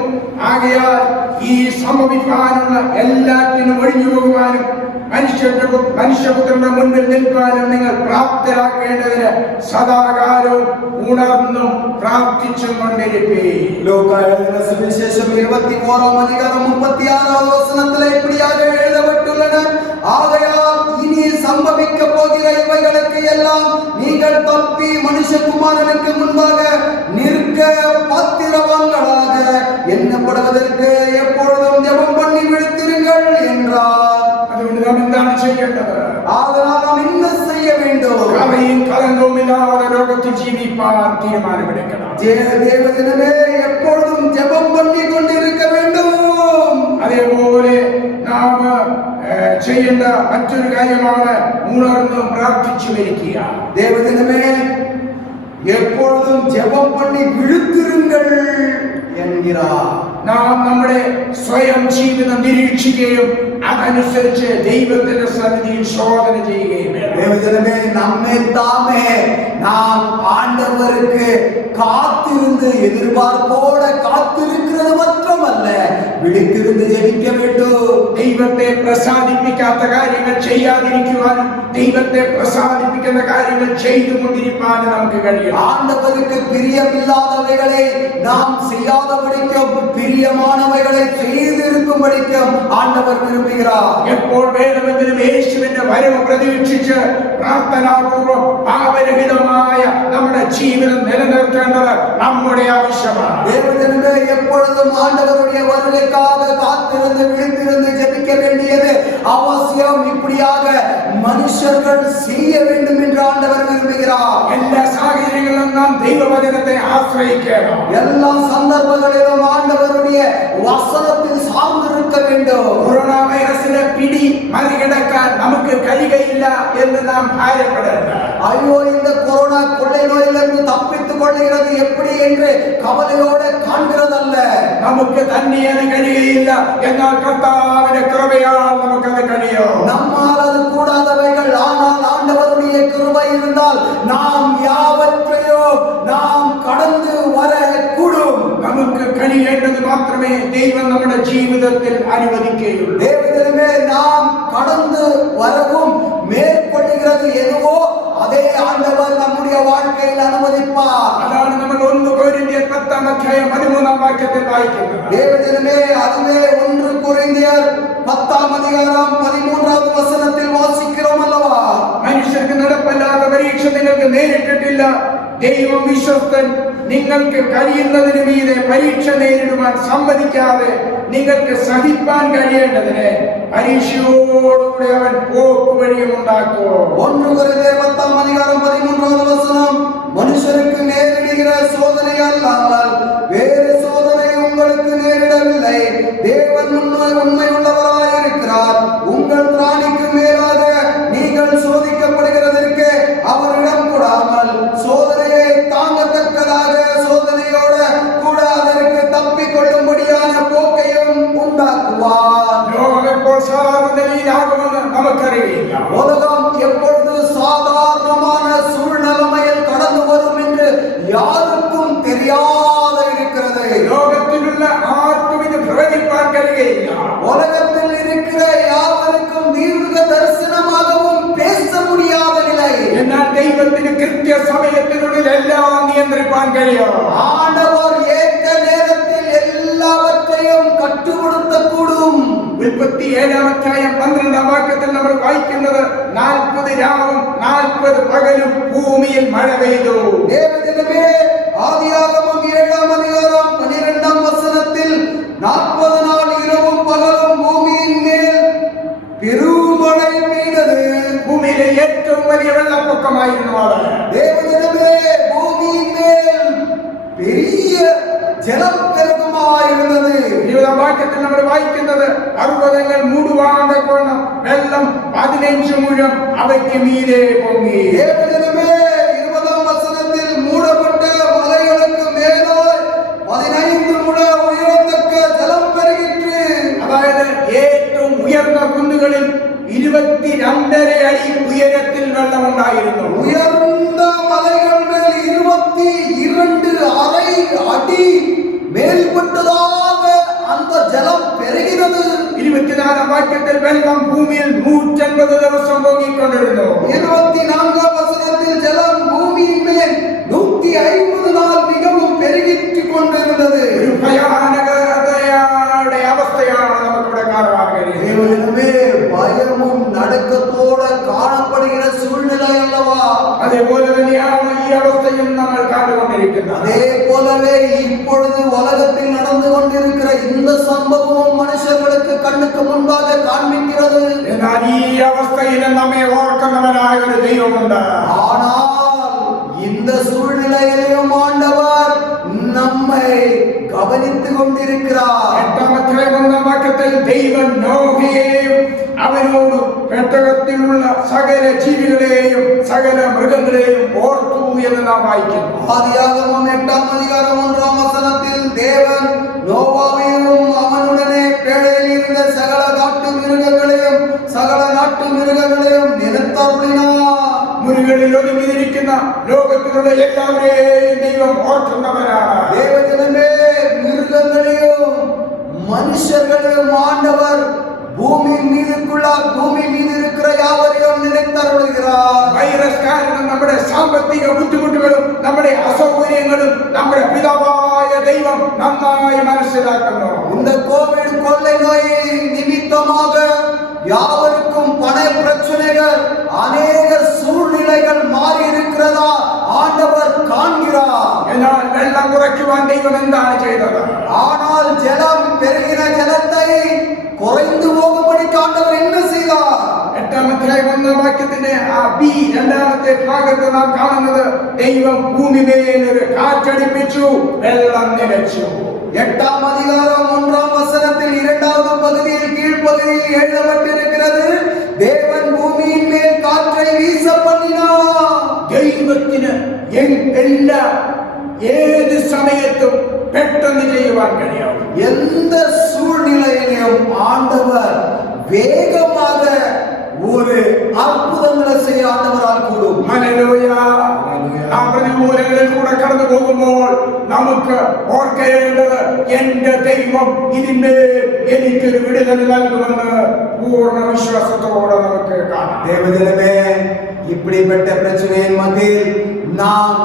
ആകയാൽ ഈ സംഭവിക്കാനുള്ള എല്ലാറ്റിനും ഒഴിഞ്ഞു പോകുവാനും മനുഷ്യപുത്രന്റെ മുൻപിൽ നിൽക്കാനും നിങ്ങൾ പ്രാപ്തരാക്കേണ്ടതിന് സദാകാലവും ഉണർന്നും പ്രാർത്ഥിച്ചും കൊണ്ടിരിപ്പീൻ. സുവിശേഷം 21:36 இப்படியாக எழுதப்பட்டுள்ளன. ஆகையால் இனி சம்பவிக்க போகிற இவைகளுக்கு எல்லாம் நீங்கள் தப்பி மனுஷகுமாரனுக்கு முன்பாக நிற்க பாத்திரவான்களாக எண்ணப்படுவதற்கு எப்பொழுதும் ஜெபம் பண்ணி விழித்திருங்கள் என்றார். അതുകൊണ്ട് നാം എന്താണ് ചെയ്യേണ്ടത്? ஆதலால் நாம் என்ன செய்ய வேண்டும்? കവയും കലങ്കവും ഇല്ലാതെ ലോകത്തിൽ ജീവിപ്പാൻ തീരുമാനമെടുക്കണം. தேவஜனமே எப்பொழுதும் ஜெபம் பண்ணி கொண்டிருக்க வேண்டும். അതേപോലെ നാം ചെയ്യേണ്ട മറ്റൊരു കാര്യമാണ് ഉണർന്നും പ്രാർത്ഥിച്ചു വരിക്കുക. தேவஜனமே எப்பொழுதும் ஜெபம் பண்ணி விழித்திருங்கள் என்கிறார். നാം നമ്മുടെ സ്വയം ജീവിതം നിരീക്ഷിക്കുകയും അതനുസരിച്ച് ദൈവത്തിന്റെ സന്നിധിയിൽ ശോധന ചെയ്യുകയും വേണം. தேவஜனமே நம்மை தாமே நாம் ஆண்டவருக்கு காத்திருந்து எதிர்பார்ப்போட காத்திருக்கிறது മാത്രമല്ല, വിളിത്തിരുന്ന് ജപിக்க வேண்டும். ദൈവത്തെ പ്രസാദിപ്പിക്കാത്ത കാര്യങ്ങൾ ചെയ്യാതിരിക്കുവാനും ദൈവത്തെ പ്രസാദിപ്പിക്കുന്ന കാര്യങ്ങൾ ചെയ്തുകൊണ്ടിരിക്കാനും നമുക്ക് കഴിയണം. ஆண்டவருக்கு பிரியமில்லாதவைகளை நாம் செய்யாதபடிக்கும் பிரியமானவைகளை செய்திருக்கும்படிக்கும் ஆண்டவர் விரும்புகிறார். എപ്പോൾ വേണമെങ്കിലും യേശുവിന്റെ വരവ് പ്രതീക്ഷിച്ച് പ്രാർത്ഥനാപൂർവ്വം പാപരഹിതമായ നമ്മുടെ ജീവിതം നിലനിർത്തേണ്ടത് നമ്മുടെ ആവശ്യമാണ്. தேவஜனமே எப்பொழுதும் ஆண்டவருடைய வருகைக்காக காத்திருந்து விழித்திருந்து ஜெபிக்க வேண்டியது அவசியம். இப்படியாக மனுஷர்கள் செய்ய வேண்டும் என்று ஆண்டவர் விரும்புகிறார். എല്ലാ സാഹചര്യങ്ങളിലും നാം ദൈവവചനത്തെ ആശ്രയിക്കണം. எல்லா சந்தர்ப்பங்களிலும் ஆண்டவருடைய வசனத்தில் சார்ந்திருக்க வேண்டும். கொரோனா வைரസിനെ പിടി മറികടക്കാൻ നമുക്ക് കഴിയുകയില്ല എന്ന് നാം ഭാരപ്പെടേണ്ട. ஐயோ, இந்த கொரோனா கொள்ளை நோயிலிருந்து தப்பித்துக் கொள்கிறது எப்படி என்று கவலையோடு காண்கிறதல்ல. നമുക്ക് തന്നെ അത് കഴിയുകയില്ല, എന്നാൽ കർത്താവിന്റെ കൃപയാൽ നമുക്കത് കഴിയും. நம்மால் அது கூடாதவைகள், ஆனால் ஆண்டவருடைய கிருபை இருந்தால் நாம் யாவற்றையும் நாம் கடந்து வர கூடும். നമുക്ക് കഴിയേണ്ടത് മാത്രമേ ദൈവം നമ്മുടെ ജീവിതത്തിൽ അനുവദിക്കുകയുള്ളൂ. தேவஜனமே நாம் கடந்து வரவும் மேற்கொள்கிறது எதுவோ அதே ஆண்டவர் நம்முடைய வாழ்க்கையில் அனுமதிப்பார். അതാണ് നമ്മൾ 1 കൊരിന്ത്യർ 10:13 വായിക്കുന്നത്. தேவஜனமே அதுவே 1 கொரிந்தியர் 10:13 வாசிக்கிறோம் அல்லவா? മനുഷ്യർക്ക് നടപ്പല്ലാത്ത പരീക്ഷ നിങ്ങൾക്ക് നേരിട്ടിട്ടില്ല. ദൈവം വിശ്വസ്തൻ. നിങ്ങൾക്ക് കഴിയുന്നതിന് മീതെ പരീക്ഷ നേരിടുവാൻ സമ്മതിക്കാതെ നിങ്ങൾക്ക് സഹിപ്പാൻ കഴിയേണ്ടതിന് പരീക്ഷയോടുകൂടി അവൻ പോക്കുവഴിയും ഉണ്ടാക്കുമോ. 1 கொரிந்தியர் 10:13 மனுஷருக்கு நேரிடுகிற சோதனை அல்லாமல் வேறு சோதனை உங்களுக்கு நேரிடவில்லை. தேவன் உண்மையுள்ளவராயிருக்கிறார். உங்கள் திராணிக்கு மேலாக நீங்கள் சோதிக்கப்படுகிறதற்கு அவரிடம் கூடாமல் சோதனையை தாங்கத்தக்கதாக சோதனையோட கூட அதற்கு தப்பிக் கொள்ளும்படியான போக்கையும் உண்டாக்குவார். ലോകം എപ്പോൾ സാധാരണ നിലയിലാകുമെന്ന് നമുക്കറിയില്ല. உலகம் எப்பொழுது சாதாரணமான சூழ்நிலைமையில் கடந்து வரும் என்று யாருக்கும் தெரியாத இருக்கிறது. ലോകത്തിലുള്ള ആർക്കും ഇത് പ്രവചിപ്പാൻ കഴിയുകയില്ല. உலகத்தில் இருக்கிற யாவருக்கும் தீர்க்க தரிசனமாகவும் பேச முடியாத நிலை. എന്നാൽ ദൈവത്തിന് കൃത്യസമയത്തിനുള്ളിൽ എല്ലാം നിയന്ത്രിപ്പാൻ കഴിയും. ஆண்டவர் ஏற்ற நேரத்தில் எல்லாவற்றையும் கட்டுப்படுத்தக்கூடும். ഉൽപ്പത്തി 7:12 നമ്മൾ വായിക്കുന്നത് 40 രാവും 40 പകലും ഭൂമിയിൽ മഴ പെയ്തു. தேவஜனமே ஆதியாகமம் 7:12 40 நாள் இரவும் பகலும் பூமியின் மேல் பெருமழை பெய்தது. ഭൂമിയിലെ ഏറ്റവും വലിയ വെള്ളപ്പൊക്കമായിരുന്നു അത്. தேவஜனமே பூமியின் மேல் பெரிய ജലപ്പെരുകമായിരുന്നത്. വാക്യത്തിൽ നമ്മൾ വായിക്കുന്നത് പർവ്വതങ്ങൾ മൂടുവാതെ കൊണ്ട വെള്ളം 15 മുഴം അവയ്ക്ക് മീതെ പൊങ്ങി. தேவஜனமே அடி மேல்பட்டதாக அந்த ஜலம் பெருகிறது. 24ஆம் வாக்கியத்தில் வெள்ளம் பூமியில் 180 ദിവസം பொங்கிக் கொண்டிருந்தது. 24ஆம் வசனத்தில் ஜலம் பூமியின் மேல் 150 நாள் மிகவும் பெருகிட்டு கொண்டிருந்தது. ഒരു ഭയാനകതയുടെ അവസ്ഥയാണ് നമുക്കിവിടെ കാണുവാൻ കഴിയുന്നത്. தேவனே பயமும் நடுக்கத்தோட காணப்படுகிற சூழ்நிலை அல்லவா? അതേപോലെ തന്നെയാണ് ഈ അവസ്ഥയും നമ്മൾ കണ്ടുകൊണ്ടിരിക്കുന്നത്. அதே போலவே இப்பொழுது உலகத்தில் நடந்து கொண்டிருக்கிற இந்த சம்பவம் மனுஷர்களுக்கு கண்ணுக்கு முன்பாக காண்பிக்கிறது. എന്നാൽ ഈ അവസ്ഥയിൽ നമ്മെ ഓർക്കുന്നവനായ ഒരു ദൈവമുണ്ട്. ஆனால் இந்த சூழ்நிலையிலும் ஆண்டவர் நம்மை கவனித்துக் கொண்டிருக்கிறார். 8-ാം വാക്യത്തിൽ ദൈവം നോഹയെയും അവനോട് പെട്ടകത്തിലുള്ള സകല ജീവികളെയും സകല മൃഗങ്ങളെയും ഓർത്തു എന്ന് നാം വായിക്കുന്നു. ஆதியாகமம் 8ஆம் அதிகாரம் 1ஆம் வசனத்தில் தேவன் நோவாவையும் அவனுடனே பேழையில் இருந்த சகல நாட்டு மிருகங்களையும் நினைத்தருளினார். മുറികളിൽ ഒതുങ്ങിയിരിക്കുന്ന ലോകത്തിലുള്ള എല്ലാവരെയും ദൈവം ഓർക്കുന്നവരാണ്. தேவஜனமே மிருகங்களையும் மனுஷர்களையும் ஆண்டவர் பூமி மீது இருக்கிற யாவரையும் நினைத்தருளுகிறார். വൈറസ് കാരണം നമ്മുടെ സാമ്പത്തിക ബുദ്ധിമുട്ടുകളും നമ്മുടെ അസൗകര്യങ്ങളും നമ്മുടെ പിതാവായ ദൈവം നന്നായി മനസ്സിലാക്കുന്നു. இந்த கோவிட் கொள்ளை நோய் நிமித்தமாக யாவருக்கும் பண பிரச்சனைகள் அநேக சூழ்நிலைகள் மாறி இருக்கிறதா ஆண்டவர் காண்கிறார். എന്നാൽ വെള്ളം കുറയ്ക്കുവാൻ ദൈവം എന്താണ് ചെയ്തത്? ஆனால் ஜலம் பெருகின ஜலத்தை குறைந்து போகும்படி ஆண்டவர் என்ன செய்தார்? 8-ാം വാക്യത്തിന്റെ ആ ബി 2-ാമത്തെ ഭാഗത്ത് നാം കാണുന്നത് ദൈവം ഭൂമിമേൽ ഒരു കാറ്റടിപ്പിച്ചു, വെള്ളം നിലച്ചു. 8ஆம் அதிகாரம் 1ஆம் வசனத்தில் 2வது பகுதியில் கீழ்ப்பகுதியில் எழுதப்பட்டிருக்கிறது, தேவன் பூமியின் மேல் காற்றை வீச பண்ணினார். ദൈവത്തിന് എല്ലാ ഏത് സമയത്തും പെട്ടെന്ന് ചെയ്യുവാൻ കഴിയും. எந்த சூழ்நிலையிலும் ஆண்டவர் வேகமாக ஒரு அற்புதங்களை செய்ய ஆண்டவரால் கூடும். ഹല്ലേലൂയ. ആ പ്രതികൂലങ്ങളിൽ കൂടെ കടന്നു പോകുമ്പോൾ നമുക്ക് ഓർക്കേണ്ടത് എന്റെ ദൈവം ഇതിന്മേൽ എനിക്കൊരു വിടുതൽ നൽകുമെന്ന് പൂർണ്ണ വിശ്വാസത്തോടെ നമുക്ക് കാണാം. தேவஜனமே இப்படிப்பட்ட பிரச்சனையின் மத்தியில் நாம்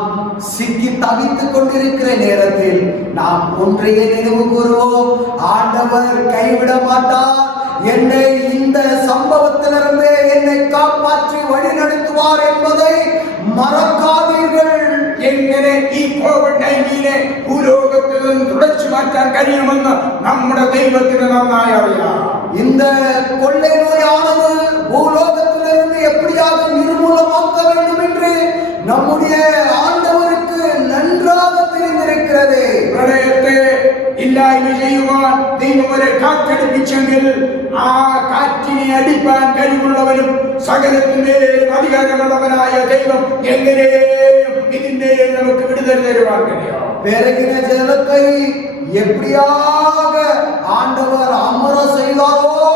சிக்கி தவித்துக் கொண்டிருக்கிற நேரத்தில் நாம் ஒன்றையே நினைவு கூறுவோம், ஆண்டவர் கைவிட மாட்டார். என்னை இந்த சம்பவத்திலிருந்து என்னை காப்பாற்றி வழி நடத்துவார் என்பதை മറക്കാதீர்கள். എങ്ങനെ ഈ കോവിഡ്-19 ഭൂലോകത്തിൽ നിന്ന് തുടച്ചു മാറ്റാൻ കഴിയുമെന്ന് നമ്മുടെ ദൈവത്തിന് നന്നായി അറിയാം. இந்த கொள்ளை நோயானது பூலோகத்திலிருந்து எப்படியாக நிர்மூலமாக்க வேண்டும் என்று நம்முடைய ஆண்டவருக்கு நன்றாக தெரிந்திருக்கிறது. പ്രളയത്തെ ഇല്ലായ്മ ചെയ്യുവാൻ ദൈവം ഒരു കാറ്റടിപ്പിച്ചെങ്കിൽ ആ കാറ്റിനെ അടിപ്പാൻ കഴിവുള്ളവനും സകലത്തിന്റെയും അധികാരമുള്ളവനായ ദൈവം എങ്ങനെയും ഇതിന്റെ നമുക്ക് വിടുതൽ തരുവാൻ കഴിയും. பெருகின ஜலத்தை எப்படியாக ஆண்டவர் அமர செய்தாரோ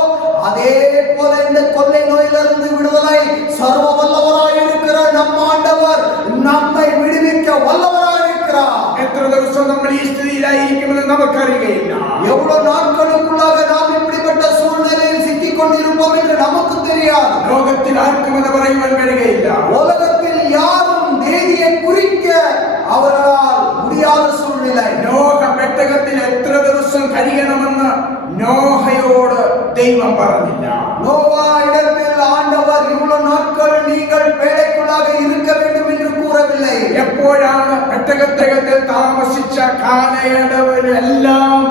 அதே போல இந்த கொள்ளை நோயிலிருந்து விடுதலை சர்வ வல்லவராய் இருக்கிற நம் ஆண்டவர் நம்மை விடுவிக்க வல்லவராய் இருக்கிறார். എത്ര ദിവസം നമ്മൾ ഈ സ്ഥിതിയിലായിരിക്കുമെന്ന് നമുക്കറിയുകയില്ല. எவ்வளவு நாட்களுக்குள்ளாக நாம் இப்படிப்பட்ட சூழ்நிலையில் சிக்கிக் கொண்டிருப்போம் என்று நமக்கு தெரியாது. ലോകത്തിൽ ആർക്കും എന്ന് പറയുവാൻ കഴിയുകയില്ല. உலகத்தில் யாரும் தேதியை குறிக்க அவர்களால் முடியாத சூழ்நிலை. നോഹ പെട്ടകത്തിൽ എത്ര ദിവസം കഴിയണമെന്ന് നോഹയോട് ദൈവം പറഞ്ഞില്ല. நோவா இடத்தில் ஆண்டவர் இவ்வளவு நாட்கள் நீங்கள் பேழைக்குள்ளாக இருக்க வேண்டும் என்று கூறவில்லை. എപ്പോഴാണ് പെട്ടകത്തിൽ താമസിച്ച കാലയളവിലെല്ലാം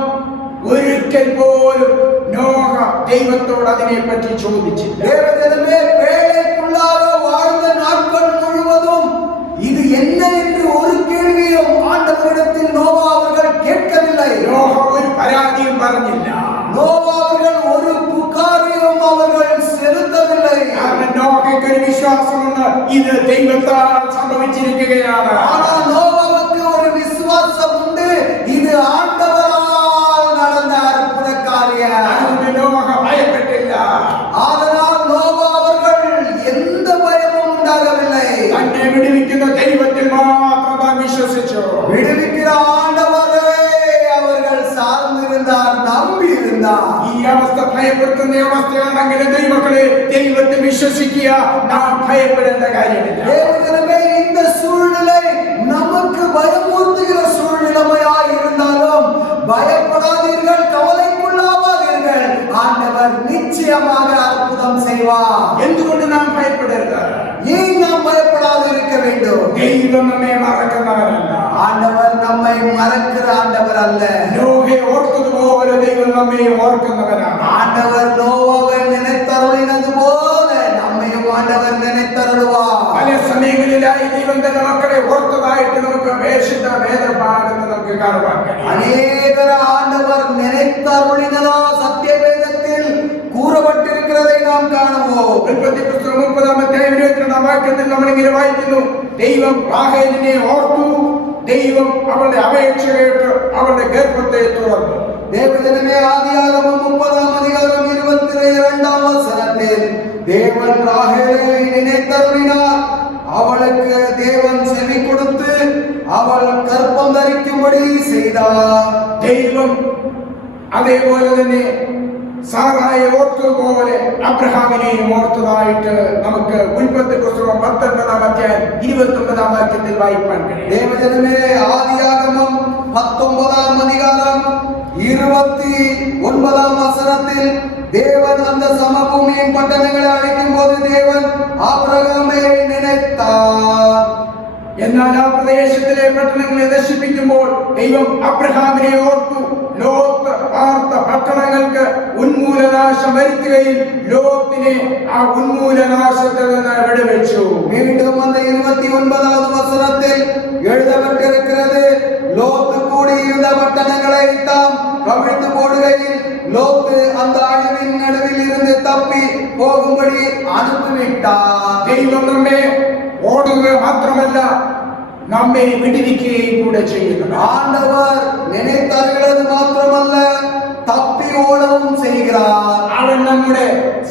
ഒരിക്കൽ പോലും നോഹ ദൈവത്തോട് അതിനെപ്പറ്റി ചോദിച്ചില്ല. தேவஜனமே பேழைக்குள்ளாக வாழ்ந்த நாட்கள் முழுவதும் இது என்ன என்று ஒரு கேள்வியும் ஆண்டவரிடத்தில் நோவா அவர்கள் கேட்கவில்லை. നോഹ ഒരു പരാതിയും പറഞ്ഞില്ല. நோவா அவர்கள் ஒரு புகாரையும் அவர்கள் செலுத்தவில்லை. കാരണം നോഹയ്ക്ക് ഒരു വിശ്വാസമുണ്ട്, ഇത് ദൈവത്താൽ സംഭവിച്ചിരിക്കുകയാണ്. ஆனால் நோவாவுக்கு ஒரு விசுவாசம் உண்டு, இது ஆண்டவரால் நடந்த அற்புத காரியம். അതുകൊണ്ട് നോഹ ഭയപ്പെട്ടില്ല. அதனால் நோவா அவர்கள் எந்த பயமும் உண்டாகவில்லை. തന്നെ വിടുവിക്കുന്ന ദൈവത്തിൽ മാത്രം താൻ വിശ്വസിച്ചു. விடுவிக்கிற ஆண்டவரை തീർച്ചയാ നാം ഭയപ്പെടേണ്ട കാര്യമില്ല. தேவஜனமே, இந்த சூழ்நிலை நமக்கு பயமுறுத்துகிற சூழ்நிலையாய் இருந்தாலும் பயப்படாதீர்கள், கவலைக்குள்ளாவாதீர்கள். ஆண்டவர் நிச்சயமாக அற்புதம் செய்வார். എന്തുകൊണ്ട് നാം ഭയപ്പെടരുത്? ஏன் நாம் பயப்படாது இருக்க வேண்டும்? ദൈവം നമ്മെ മറക്കുന്നവനല്ല. ஆண்டவர் நம்மை மறக்கிற ஆண்டவர் அல்ல. നോഹയെ ഓർത്തതുപോലെ ദൈവം നമ്മെ ഓർക്കുന്നവനാണ്. ஆண்டவர் நோவாவை நினைத்தருளினது போல நம்மையும் ஆண்டவர் நினைத்தருளுவார். പല സമയങ്ങളിലായി ദൈവം തന്റെ മക്കളെ ഓർത്തതായിട്ട് നമുക്ക് വിശുദ്ധ വേദഭാഗത്ത് നമുക്ക് കാണുവാൻ കഴിയും. அநேகர் ஆண்டவர் நினைத்தருளினதா சத்திய வேதத்தில் கூறப்பட்டிருக்கிறதை நாம் காணுவோம். ഉൽപ്പത്തി പുസ്തകം 30-22 വാക്യത്തിൽ നമ്മൾ ഇങ്ങനെ വായിക്കുന്നു, ദൈവം റാഹേലിനെ ഓർത്തു, ദൈവം അവളുടെ അപേക്ഷ കേട്ട് അവളുടെ ഗർഭത്തെ തുറന്നു. தேவஜனமே, ஆதியாகமம் 30-22 வசனத்தில் தேவன் ராகேலை நினைத்தருளினார். அவளுக்கு தேவன் செவி கொடுத்து அவள் கர்ப்பம் தரிக்கும்படி செய்தார். ദൈവം അതേപോലെ തന്നെ സാറായെ ഓർത്തതുപോലെ അബ്രഹാമിനെയും ഓർത്തതായിട്ട് നമുക്ക് ഉൽപ്പത്തി പുസ്തകം 19-29 വാക്യത്തിൽ വായിക്കാൻ കഴിയും. தேவஜனமே, ஆதியாகமம் 19-29 வசனத்தில் தேவன் அந்த சமபூமியின் பட்டணங்களை அழிக்கும் போது தேவன் ஆபிரகாமை நினைத்தார். എന്നാൽ ആ പ്രദേശത്തിലെ പട്ടണങ്ങളെ നശിപ്പിക്കുമ്പോൾ ദൈവം അബ്രഹാമിനെ ഓർത്തു. ലോത്ത് പാർത്ത പട്ടണങ്ങൾക്ക് ഉന്മൂലനാശം വരുത്തുകയും ലോത്തിനെ ആ ഉന്മൂലനാശത്തിൽ നിന്ന് വിടുവിച്ചു. மீண்டும் அந்த 29வது வசனத்தில் எழுதப்பட்டிருக்கிறது, லோத்து கூடியிருந்த பட்டணங்களை தாம் கவிழ்த்து போடுகையில் லோத்து அந்த அழிவின் நடுவில் இருந்து தப்பி போகும்படி அனுப்பிவிட்டார். ദൈവം നമ്മെ ഓടുക മാത്രമല്ല, നമ്മെ വിടുവിക്കുകയും കൂടെ ചെയ്യുന്നു. ஆண்டவர் நினைத்தருகிறது மாத்திரமல்ல, தப்பி ஓடவும் செய்கிறார். അവൻ നമ്മുടെ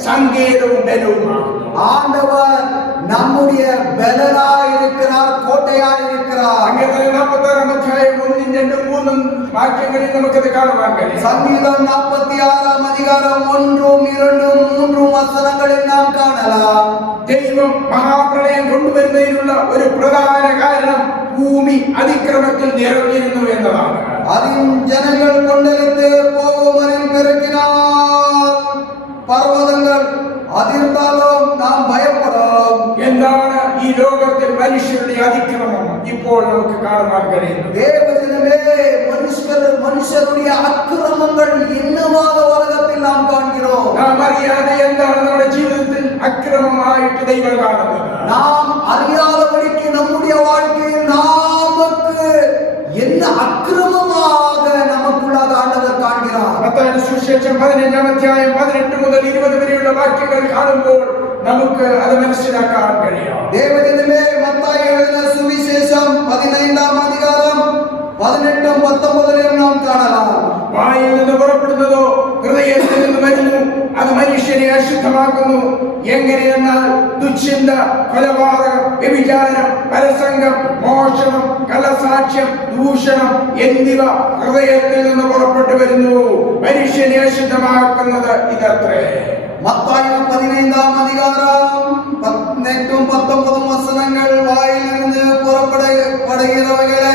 സങ്കേതവും ബലവുമാണ്. ஆண்டவர் நம்முடைய பலனாயிருக்கிறார், கோட்டையாயிருக்கிறார். സങ്കീർത്തനം 46-1-2-3 വാക്യങ്ങളിൽ നമുക്കത് കാണുവാൻ കഴിയും. சங்கீதம் 46-1-2-3 வசனங்களில் நாம் காணலாம். ദൈവം മഹാപ്രളയം കൊണ്ടുവരുന്നതിനുള്ള ഒരു പ്രധാന കാരണം ഭൂമി അതിക്രമത്തിൽ നിറഞ്ഞിരുന്നു എന്നതാണ്. அதின் ஜனங்கள் கொண்டெடுத்து போகும் அதில் பெருக்கினால் பர்வதங்கள் அதிர்ந்தாலும் நாம் பயப்படும். എന്താണ് ഈ ലോകത്തിൽ മനുഷ്യരുടെ അതിക്രമം ഇപ്പോൾ നമുക്ക് കാണുവാൻ കഴിയുന്നത്? தேவஜனமே, மனுஷருடைய அக்கிரமங்கள் என்னவாக உலகத்தில் நாம் காண்கிறோம். നാം അറിയാതെ എന്താണ് നമ്മുടെ ജീവിതത്തിൽ അക്രമമായിട്ട് ദൈവം കാണുന്നത്? நாம் அறியாதபடிக்கு நம்முடைய வாழ்க்கையில் நமக்கு என்ன அக்கிரமமாக நமக்குள்ளாக ஆண்டவர் காண்கிறார். മത്തായിയുടെ സുവിശേഷം 15-18 വരെയുള്ള വാക്യങ്ങൾ കാണുമ്പോൾ നമുക്ക് അത് മനസ്സിലാക്കാൻ കഴിയും. தேவஜனமே, மத்தாയി எழுதின சுவிசேஷம் 15-18 நாம் காணலாம். വായിൽ നിന്ന് പുറപ്പെടുന്നതോ ഹൃദയത്തിൽ നിന്ന് വരുന്നു, അത് മനുഷ്യനെ അശുദ്ധമാക്കുന്നു. എങ്ങനെയെന്നാൽ ദുശ്ചിന്ത, കൊലപാതകം, വ്യഭിചാരം, പരസംഗം, മോഷണം, കള്ളസാക്ഷ്യം, ദൂഷണം എന്നിവ ഹൃദയത്തിൽ നിന്ന് പുറപ്പെട്ടു വരുന്നു. മനുഷ്യനെ അശുദ്ധമാക്കുന്നത് ഇതത്രേ. மத்தாയി 15-18 வசனங்கள் வாயிலிருந்து புறப்படுகிறவைகளை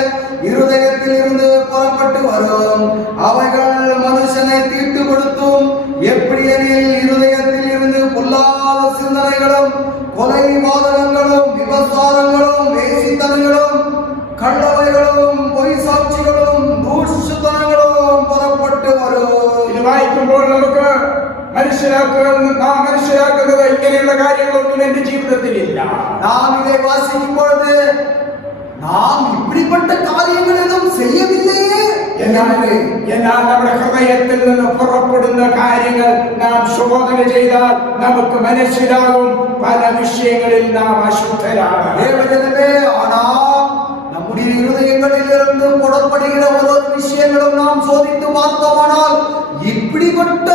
இருதயத்தில் இருந்து புறப்பட்டு வரும். அவைகள் மனுஷனை தீட்டுப்படுத்தும். எப்படியெனில் இருதயத்தில் இருந்து பொல்லாத சிந்தனைகளும், கொலை பாதகங்களும், விபசாரங்களும், வேசித்தனங்களும், கள்ளவைகளும், பொய் சாட்சிகளும், தூஷித்தனங்களும் புறப்பட்டு வரும். ഇത് വായിക്കുമ്പോൾ നമുക്ക് മനസ്സിലാക്കുന്നത് ഇങ്ങനെയുള്ള കാര്യങ്ങളൊന്നും എന്റെ ജീവിതത്തിലില്ല. நாம் இதை வாசிக்கும் பொழுது நாம் இப்படிப்பட்ட காரியங்கள் எதுவும் செய்யவில்லையே. എന്നാൽ നമ്മുടെ ഹൃദയത്തിൽ നിന്ന് പുറപ്പെടുന്ന കാര്യങ്ങൾ നാം ശോധന ചെയ്താൽ നമുക്ക് മനസ്സിലാകും പല വിഷയങ്ങളിൽ നാം അശുദ്ധരാണ്. தேவஜனமே, ஆனால் நம்முடைய இருதயங்களிலிருந்து புறப்படுகிற ஒரு விஷயங்களும் நாம் சோதித்து பார்த்தோமானால் இப்படிப்பட்ட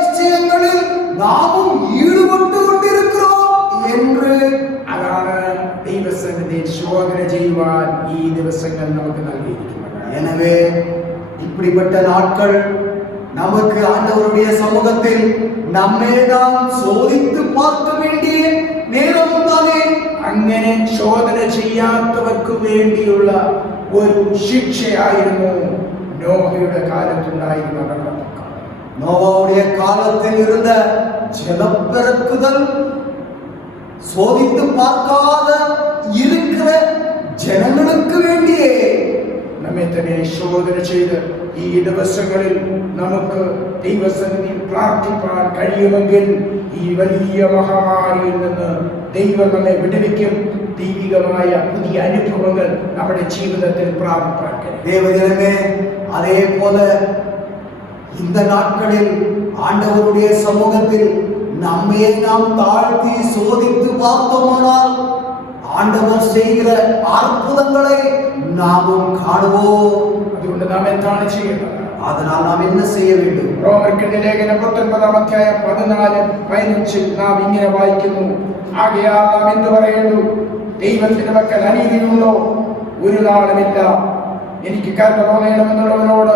விஷயங்களில் நாமும் ஈடுபட்டு கொண்டிருக்கிறோம் என்று അതാണ് ദൈവസന്നിധിയിൽ ശോധന ചെയ്യുവാൻ ഈ ദിവസങ്ങൾ നമുക്ക് നൽകിയിരിക്കുന്നത്. எனவே இப்படிப்பட்ட நாட்கள் நமக்கு ஆண்டவருடைய சமூகத்தில் நம்மை நாம் சோதித்து பார்க்க வேண்டிய நேரமும் தானே. അങ്ങനെ ശോധന ചെയ്യാത്തവർക്ക് വേണ്ടിയുള്ള ഒരു ശിക്ഷയായിരുന്നു നോഹയുടെ കാലത്തുണ്ടായിരുന്ന വെള്ളപ്പൊക്കം. நோவாவுடைய காலத்தில் இருந்த ஜலப்பிறக்குதல் சோதித்து பார்க்காத இருக்கிற ஜனங்களுக்கு வேண்டியே നമ്മെ തന്നെ ശോധന ചെയ്ത് ഈ ദിവസങ്ങളിൽ നമുക്ക് ദൈവസന്നിധിയിൽ പ്രാർത്ഥിപ്പാൻ കഴിയുമെങ്കിൽ ഈ വലിയ മഹാമാരിയിൽ നിന്ന് ദൈവം നമ്മെ വിടുവിക്കും. ദൈവികമായ പുതിയ അനുഭവങ്ങൾ നമ്മുടെ ജീവിതത്തിൽ പ്രാപിപ്പാൻ കഴിയും. தேவஜனமே, அதே போல இந்த நாட்களில் ஆண்டவருடைய சமூகத்தில் நம்மையே நாம் தாழ்த்தி சோதித்து பார்த்தோமானால் ஆண்டவர் செய்கிற அற்புதங்களை நாமும் காணுவோம். അതുകൊണ്ട് നാം എന്താണ് ചെയ്യേണ്ടത്? அதனால் நாம் என்ன செய்ய வேண்டும்? റോമർക്കെഴുതിയ ലേഖനം 19 അധ്യായം 14-15 നാം ഇങ്ങനെ വായിക്കുന്നു. ആകയാൽ നാം എന്ത് പറയേണ്ടു? ദൈവത്തിന്റെ പക്കൽ അനീതിയുണ്ടോ? ഒരു നാളുമില്ല. എനിക്ക് കരുണ തോന്നണമെന്നുള്ളവനോട്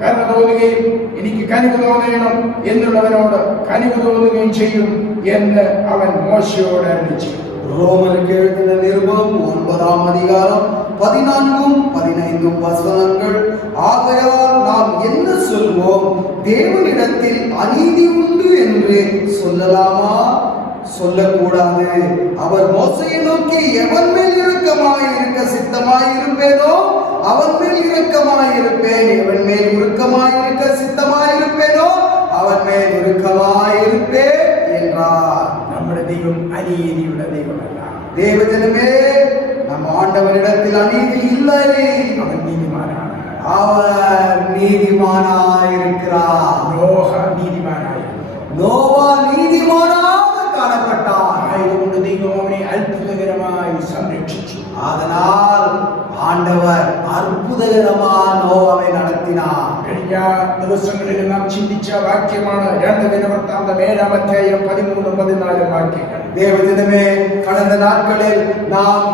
കരുണ തോന്നുകയും എനിക്ക് കനിവ് തോന്നണം എന്നുള്ളവനോട് കനിവ് തോന്നുകയും ചെയ്യും എന്ന് അവൻ മോശയോട് അരുളിച്ചു. ரோமருக்கு எழுதின நிருபம் 9ஆம் அதிகாரம் 14-15 வசனங்கள். ஆகையால் நாம் என்ன சொல்வோம்? தேவனிடத்தில் அநீதி உண்டு என்று சொல்லலாமா? சொல்லக்கூடாது. அவர் மோசையை நோக்கி எவன் மேல் இரக்கமாயிருக்க சித்தமாயிருப்பேனோ அவன் மேல் இரக்கமாயிருப்பேன், எவன் மேல் உருக்கமாயிருக்க சித்தமாயிருப்பேனோ அவன் மேல் உருக்கமாயிருப்பேன் என்றார். നമ്മുടെ ദൈവം അനീതിയുടെ ദൈവമല്ല. தேவஜனமே, நம் ஆண்டவரிடத்தில் அநீதி இல்லை. അവൻ നീതിമാനാണ്. அவர் நீதிமானாயிருக்கிறார். നോഹ നീതിമാനായിരുന്നു. நோவா நீதிமானாக காணப்பட்டார். ആയതുകൊണ്ട് ദൈവം അവനെ അത്ഭുതകരമായി സംരക്ഷിച്ചു. அதனால் ஆண்டவர் அற்புதகரமாக நோவாவை நடத்தினார். കഴിഞ്ഞ ദിവസങ്ങളിൽ നാം ചിന്തിച്ച വാക്യമാണ് 2 ദിനവൃത്താന്തം 7-ാം അധ്യായം 13-14 വാക്യങ്ങൾ. தேவஜனமே, கடந்த நாட்களில் நாம்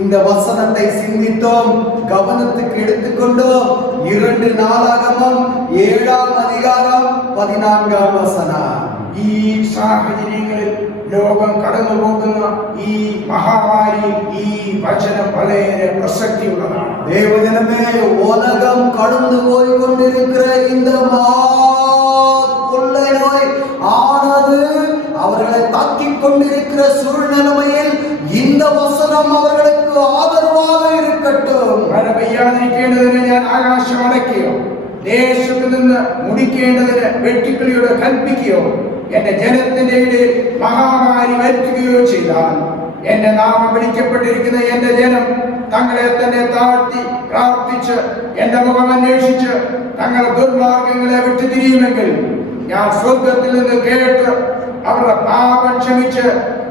இந்த வசனத்தை சிந்தித்தோம், கவனத்துக்கு எடுத்துக்கொண்டோம். 2 நாளாகமம் 7ஆம் அதிகாரம் 14ஆம் வசனம். ഈ സാഹചര്യങ്ങളിൽ ലോകം കടന്നു പോകുന്ന ഈ മഹാമാരി ഈ വചനം വളരെ പ്രസക്തിയുള്ളതാണ്. தேவஜனமே, உலகம் கடந்து போய் கொண்டிருக்கிற இந்த கொள்ளை நோய் ஆனது அவர்களை தாக்கிக் கொண்டிருக்கிற சூழ்நிலைமையில் இந்த வசனம் அவர்களுக்கு ஆதரவாக இருக்கட்டும். മഴ പെയ്യാതിരിക്കേണ്ടതിന് ഞാൻ ആകാശം അടയ്ക്കുകയോ ദേശത്ത് നിന്ന് മുടിക്കേണ്ടതിന് വെട്ടിക്കിളിയോട് കൽപ്പിക്കുകയോ എന്റെ ജനത്തിന്റെ ഇടയിൽ മഹാമാരി വരുത്തുകയോ ചെയ്താൽ എന്റെ നാമം വിളിക്കപ്പെട്ടിരിക്കുന്ന എന്റെ ജനം തങ്ങളെ തന്നെ താഴ്ത്തി പ്രാർത്ഥിച്ച് എന്റെ മുഖം അന്വേഷിച്ച് തങ്ങളുടെ ദുർമാർഗങ്ങളെ വിട്ടുതിരിയുമെങ്കിൽ ഞാൻ സ്വർഗത്തിൽ നിന്ന് കേട്ട് അവരുടെ പാപം ക്ഷമിച്ച്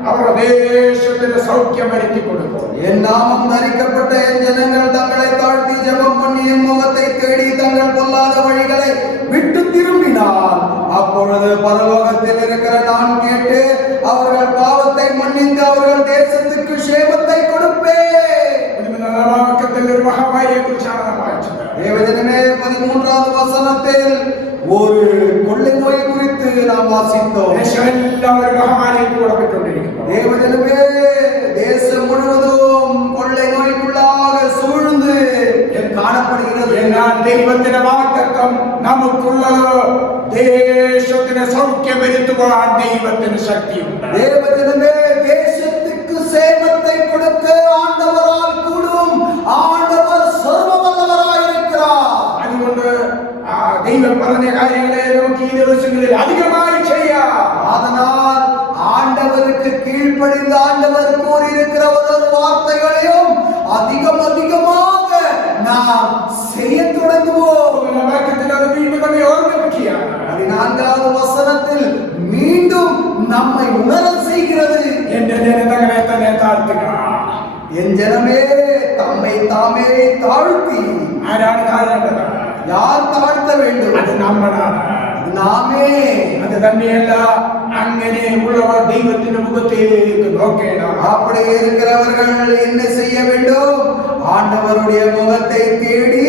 അവരുടെ ദേശത്തിന് സൗഖ്യം വരുത്തി കൊടുക്കും. என் நாமம் தரிக்கப்பட்ட என் ஜனங்கள் தங்களை தாழ்த்தி ஜெபம் பண்ணி என் முகத்தை தேடி தங்கள் பொல்லாத வழிகளை விட்டு திரும்பினால் அப்பொழுது பரலோகத்தில் இருக்கிற நான் கேட்டு அவர்கள் பாவத்தை மன்னித்து அவர்கள் தேசத்துக்கு ക്ഷേമத்தை கொடுப்பேன். ഒരു മഹാമാരിയെ കുറിച്ചാണ് നാം വായിച്ചത്. தேவஜனமே, 13வது வசனத்தில் ஒரு கொள்ளை நோய் குறித்து நாம் வாசித்தோம். ദേശമെല്ലാം ഒരു മഹാമാരിയിൽ കൂടപ്പെട്ടുകൊണ്ടിരിക്കുന്നു. தேவஜனமே, தேசம் முழுவதும் கொள்ளை நோய்க்குள்ளாக சூழ்ந்து காணப்படுகிறது. എന്നാൽ ദൈവത്തിന്റെ വാഗ്ദത്തം നമുക്കുള്ളത് ദേശത്തിന് സൗഖ്യം വരുത്തുവാൻ ദൈവത്തിന് ശക്തിയുണ്ട്. தேவஜனமே, தேசத்துக்கு சேமத்தை கொடுக்க ஆண்டவரால் கூடும். ஆண்டவர் സർവ്വവല്ലവராயிருக்கிறார். അതുകൊണ്ട് ദൈവം പറഞ്ഞ കാര്യങ്ങളെ നമുക്ക് ഈ ദിവസങ്ങളിൽ അധികമായി ചെയ്യാം. அதனால் ஆண்டவருக்கு கீழ்ப்படிந்து ஆண்டவர் கூறியிருக்கிற ஒரு வார்த்தைகளையும் அதிகமாக நாம் செய்ய தொடங்குவோம். അത് വീണ്ടും നമ്മെ ഓർമ്മിപ്പിക്കുകയാണ്. 14வது வசனத்தில் மீண்டும் நம்மை உணர செய்கிறது. എന്റെ ജനതകളെ തന്നെ താഴ്ത്തുക. என் ஜனமே தம்மை தாமே தாழ்த்தி. ആരാണ് താഴേണ്ടത്? யார் தாழ்த்த வேண்டும்? അത് നമ്മളാണ്. நாமே. അത് തന്നെയല്ല, അങ്ങനെ ഉള്ളവർ ദൈവത്തിന്റെ മുഖത്തേക്ക് നോക്കേണം. அப்படி இருக்கிறவர்கள் என்ன செய்ய வேண்டும்? ஆண்டவருடைய முகத்தை தேடி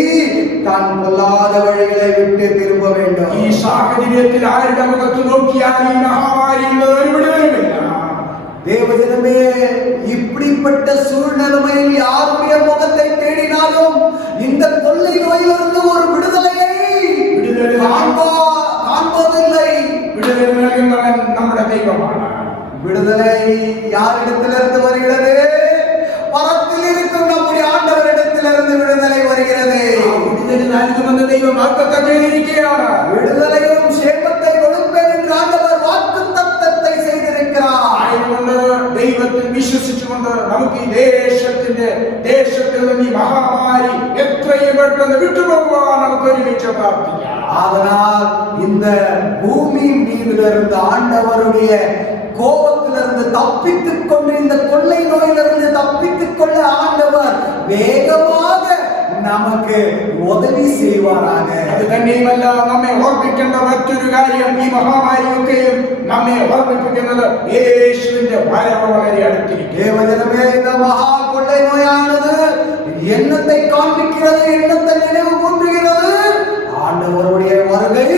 தான் பொல்லாத வழிகளை விட்டு திரும்ப வேண்டும். ഈ സാഹചര്യത്തിൽ ആരുടെ മുഖത്ത് നോക്കിയാൽ ഈ മഹാമാരിയിൽ ഒരു വിടുതലുമില്ല. தேவஜனமே, இப்படிப்பட்ட சூழ்நிலையில் யாருடைய முகத்தை தேடினாலும் இந்த கொள்ளை நோயிலிருந்து ஒரு விடுதலையை காண்பதில்லை. விடுதலை നൽകുന്നവൻ നമ്മുടെ ദൈവമാണ്. விடுதலை யாரிடத்திலிருந்து வருகிறது? பரத்தில் இருக்கும் நம்முடைய ஆண்டவரிடத்திலிருந்து விடுதலை வருகிறது. விடுதலை നൽകുമെന്ന് ദൈവം വാഗ്ദത്തം ചെയ്തിരിക്കുകയാണ്. விடுதலையும் சேமத்தை கொடுப்பேன் என்று ஆண்டவர் வாக்குத்தத்தத்தை செய்திருக்கிறார். ആയതുകൊണ്ട് ദൈവത്തിൽ വിശ്വസിച്ചുകൊണ്ട് നമുക്ക് ഈ ദേശത്തിൽ നിന്ന് ഈ മഹാമാരി എത്രയും പെട്ടെന്ന് വിട്ടുപോകുവാൻ നമുക്ക് ഒരുമിച്ച് പ്രാർത്ഥിക്കാം. அதனால் இந்த பூமி மீதிலிருந்து ஆண்டவருடைய கோபத்திலிருந்து தப்பித்துக் கொண்டு, இந்த கொள்ளை நோயிலிருந்து தப்பித்துக் கொள்ள ஆண்டவர் வேகமாக நமக்கு உதவி செய்வாராக. അത് തന്നെയുമല്ല, നമ്മെ ഓർമ്മിക്കേണ്ട മറ്റൊരു കാര്യം, ഈ മഹാമാരിയൊക്കെയും നമ്മെ ഓർമ്മിപ്പിക്കുന്നത് യേശുവിന്റെ വരവ് വളരെ അടുത്തിരിക്കും. தேவஜனமே, இந்த மகா கொள்ளை நோயானது எண்ணத்தை காண்பிக்கிறது, எண்ணத்தை நினைவு கூட்டுகிறது. ஆண்டவருடைய வருகை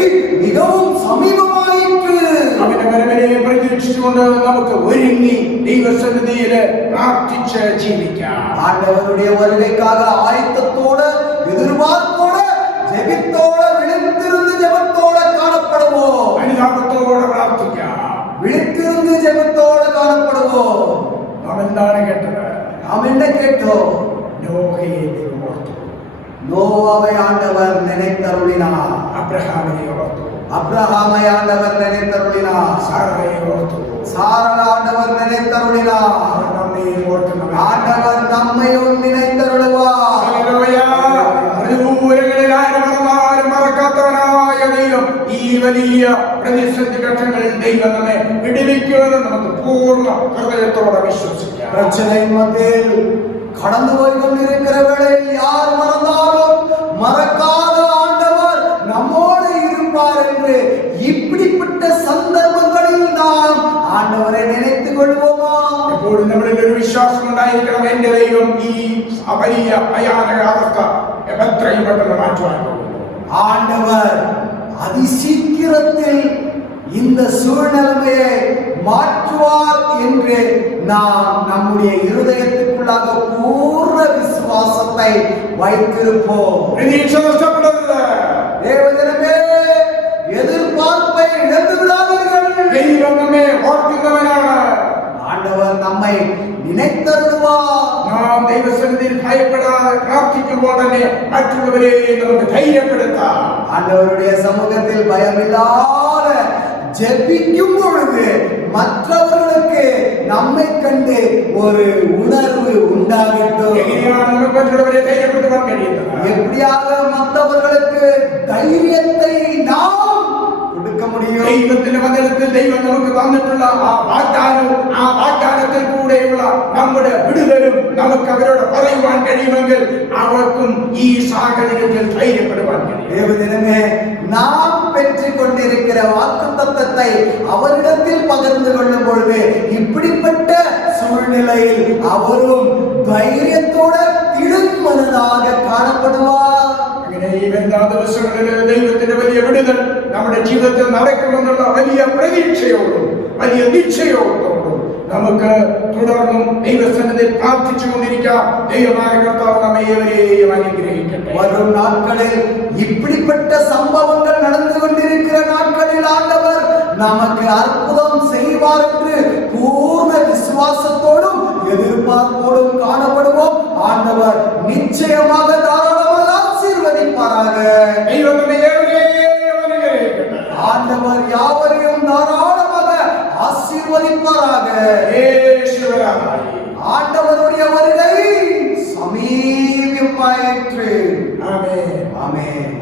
மிகவும் சமீபமாயிற்று. അവന്റെ വരവിനെ പ്രതീക്ഷിച്ചുകൊണ്ട് നമുക്ക് ഒരുങ്ങി ദൈവസന്നിധിയില് പ്രാർത്ഥിച്ച് ജീവിക്കാം. ஆண்டவருடைய வருகைக்காக ஆயத்தத்தோட, எதிர்பார்ப்போட, ஜெபித்தோட, விழித்திருந்து ஜெபத்தோட காணப்படுவோம். അനുതാപത്തോടെ പ്രാർത്ഥിക്കാം. விழித்திருந்து ஜெபத்தோட காணப்படுவோம். നാം എന്താണ് കേട്ടത്? நாம் என்ன கேட்டோம்? നോഹയെ ദൈവം ഓർത്തു, நோவாவை ஆண்டவர் நினைத்தருளினார். അബ്രഹാമിനെ ഓർത്തു, அப்ரஹாமை ஆண்டவர் நினைத்தருளினார். സാറായെ ഓർത്തു, சாரா ஆண்டவர் நினைத்தருளினார். അവൻ നമ്മെ ഓർക്കുന്നവൻ. ஆண்டவர் நம்மையும் நினைத்தருளுவார். ഹല്ലേലൂയ. പ്രതികൂലങ്ങളിൽ ആര് മറന്നാലും മറക്കാത്തവനായ ദൈവം ഈ വലിയ പ്രതിസന്ധി ഘട്ടങ്ങളിൽ ദൈവം നമ്മെ വിടുവിക്കുമെന്ന് നമുക്ക് പൂർണ്ണ ഹൃദയത്തോടെ വിശ്വസിക്കാം. பிரச்சனையின் மத்தியில் கடந்து போய் கொண்டிருக்கிற வேளையில் யார் மறந்தாலும் மறக்காத ஆண்டவர் நம்மோடு இருப்பார் என்று இப்படிப்பட்ட சந்தர்ப்பங்களில் நாம் ஆண்டவரை நினைத்துக் கொள்வோமா? എപ്പോഴും നമ്മളിൽ ഒരു വിശ്വാസം ഉണ്ടായിരിക്കണം, എന്റെ ദൈവം ഈ വലിയ ഭയാനക അവസ്ഥ എത്രയും പെട്ടെന്ന് മാറ്റുവാൻ പോകുന്നു. ஆண்டவர் அதிசீக்கிரத்தில் இந்த சூழ்நிலையை மாற்றுவார் என்று நாம் நம்முடைய இருதயத்துக்குள்ளாக பூர்ண விசுவாசத்தை வைத்திருப்போம். പ്രതീക്ഷ നഷ്ടപ്പെടരുത്. தேவஜனமே, எதிர்பார்ப்பை இழந்து விடாதீர்கள். ദൈവം നമ്മെ ഓർക്കുന്നവനാണ്. ஆண்டவர் நம்மை நினைத்தருளுவார். നാം ദൈവസന്നിധിയിൽ ഭയപ്പെടാതെ പ്രാർത്ഥിക്കുമ്പോൾ തന്നെ മറ്റുള്ളവരെ നമുക്ക് ധൈര്യപ്പെടുത്താം. ஆண்டவருடைய சமூகத்தில் பயமில்லாத ஜெபிக்கும் பொழுது மற்றவர்களுக்கு நம்மை கண்டு ஒரு உணர்வு உண்டாகட்டும். എങ്ങനെയാണ് നമുക്ക് മറ്റുള്ളവരെ ധൈര്യപ്പെടുത്തുവാൻ കഴിയുന്നത്? எப்படியாக മற்றவர்களுக்கு தைரியத்தை நாம் கொடுக்க முடியும்? ദൈവത്തിന്റെ വചനത്തിൽ ദൈവം നമുക്ക് തന്നിട്ടുള്ള ആ വാഗ്ദാനവും ആ വാഗ്ദാനത്തിൽ കൂടെയുള്ള നമ്മുടെ വിടുതലും നമുക്ക് അവരോട് പറയുവാൻ കഴിയുമെങ്കിൽ അവർക്കും ഈ സാഹചര്യത്തിൽ ധൈര്യപ്പെടുവാൻ കഴിയും. தேவஜனமே, நாம் பெற்றுக் கொண்டிருக்கிற வாக்குத்தத்தத்தை அவரிடத்தில் பகிர்ந்து கொள்ளும் பொழுது இப்படிப்பட்ட சூழ்நிலையில் அவரும் தைரியத்தோட திடமனதாக காணப்படுவார். അങ്ങനെ ഈ എല്ലാ ദിവസങ്ങളിലും ദൈവത്തിന്റെ വലിയ വിടുതൽ നമ്മുടെ ജീവിതത്തിൽ നടക്കുമെന്നുള്ള വലിയ പ്രതീക്ഷയോടും വലിയ നിശ്ചയത്തോടും നമുക്ക് തുടർന്നും ദൈവസന്നിധിയിൽ പ്രാർത്ഥിച്ചുകൊണ്ടിരിക്കാം. ദൈവമായ കർത്താവ് നമ്മെ ഏവരെയും അനുഗ്രഹിക്കട്ടെ. வரும் நாட்களில் இப்படிப்பட்ட சம்பவங்கள் நடந்து கொண்டிருக்கிற நாட்களில் ஆண்டவர் நமக்கு அற்புதம் செய்வார் என்று பூர்ண விசுவாசத்தோடும் எதிர்பார்ப்போடும் காணப்படுவோம். ஆண்டவர் நிச்சயமாக தாராளமாக ஆசீர்வதிப்பாராக. ദൈവം നമ്മെ ഏവരെയും അനുഗ്രഹിക്കട്ടെ. ஆண்டவர் யாவரையும் தாராளமாக ஆசீர்வதிப்பாராக. യേശുവരായി. ஆண்டவருடைய வருகை சமீபமாயிற்று. ആമേൻ. ஆமென்.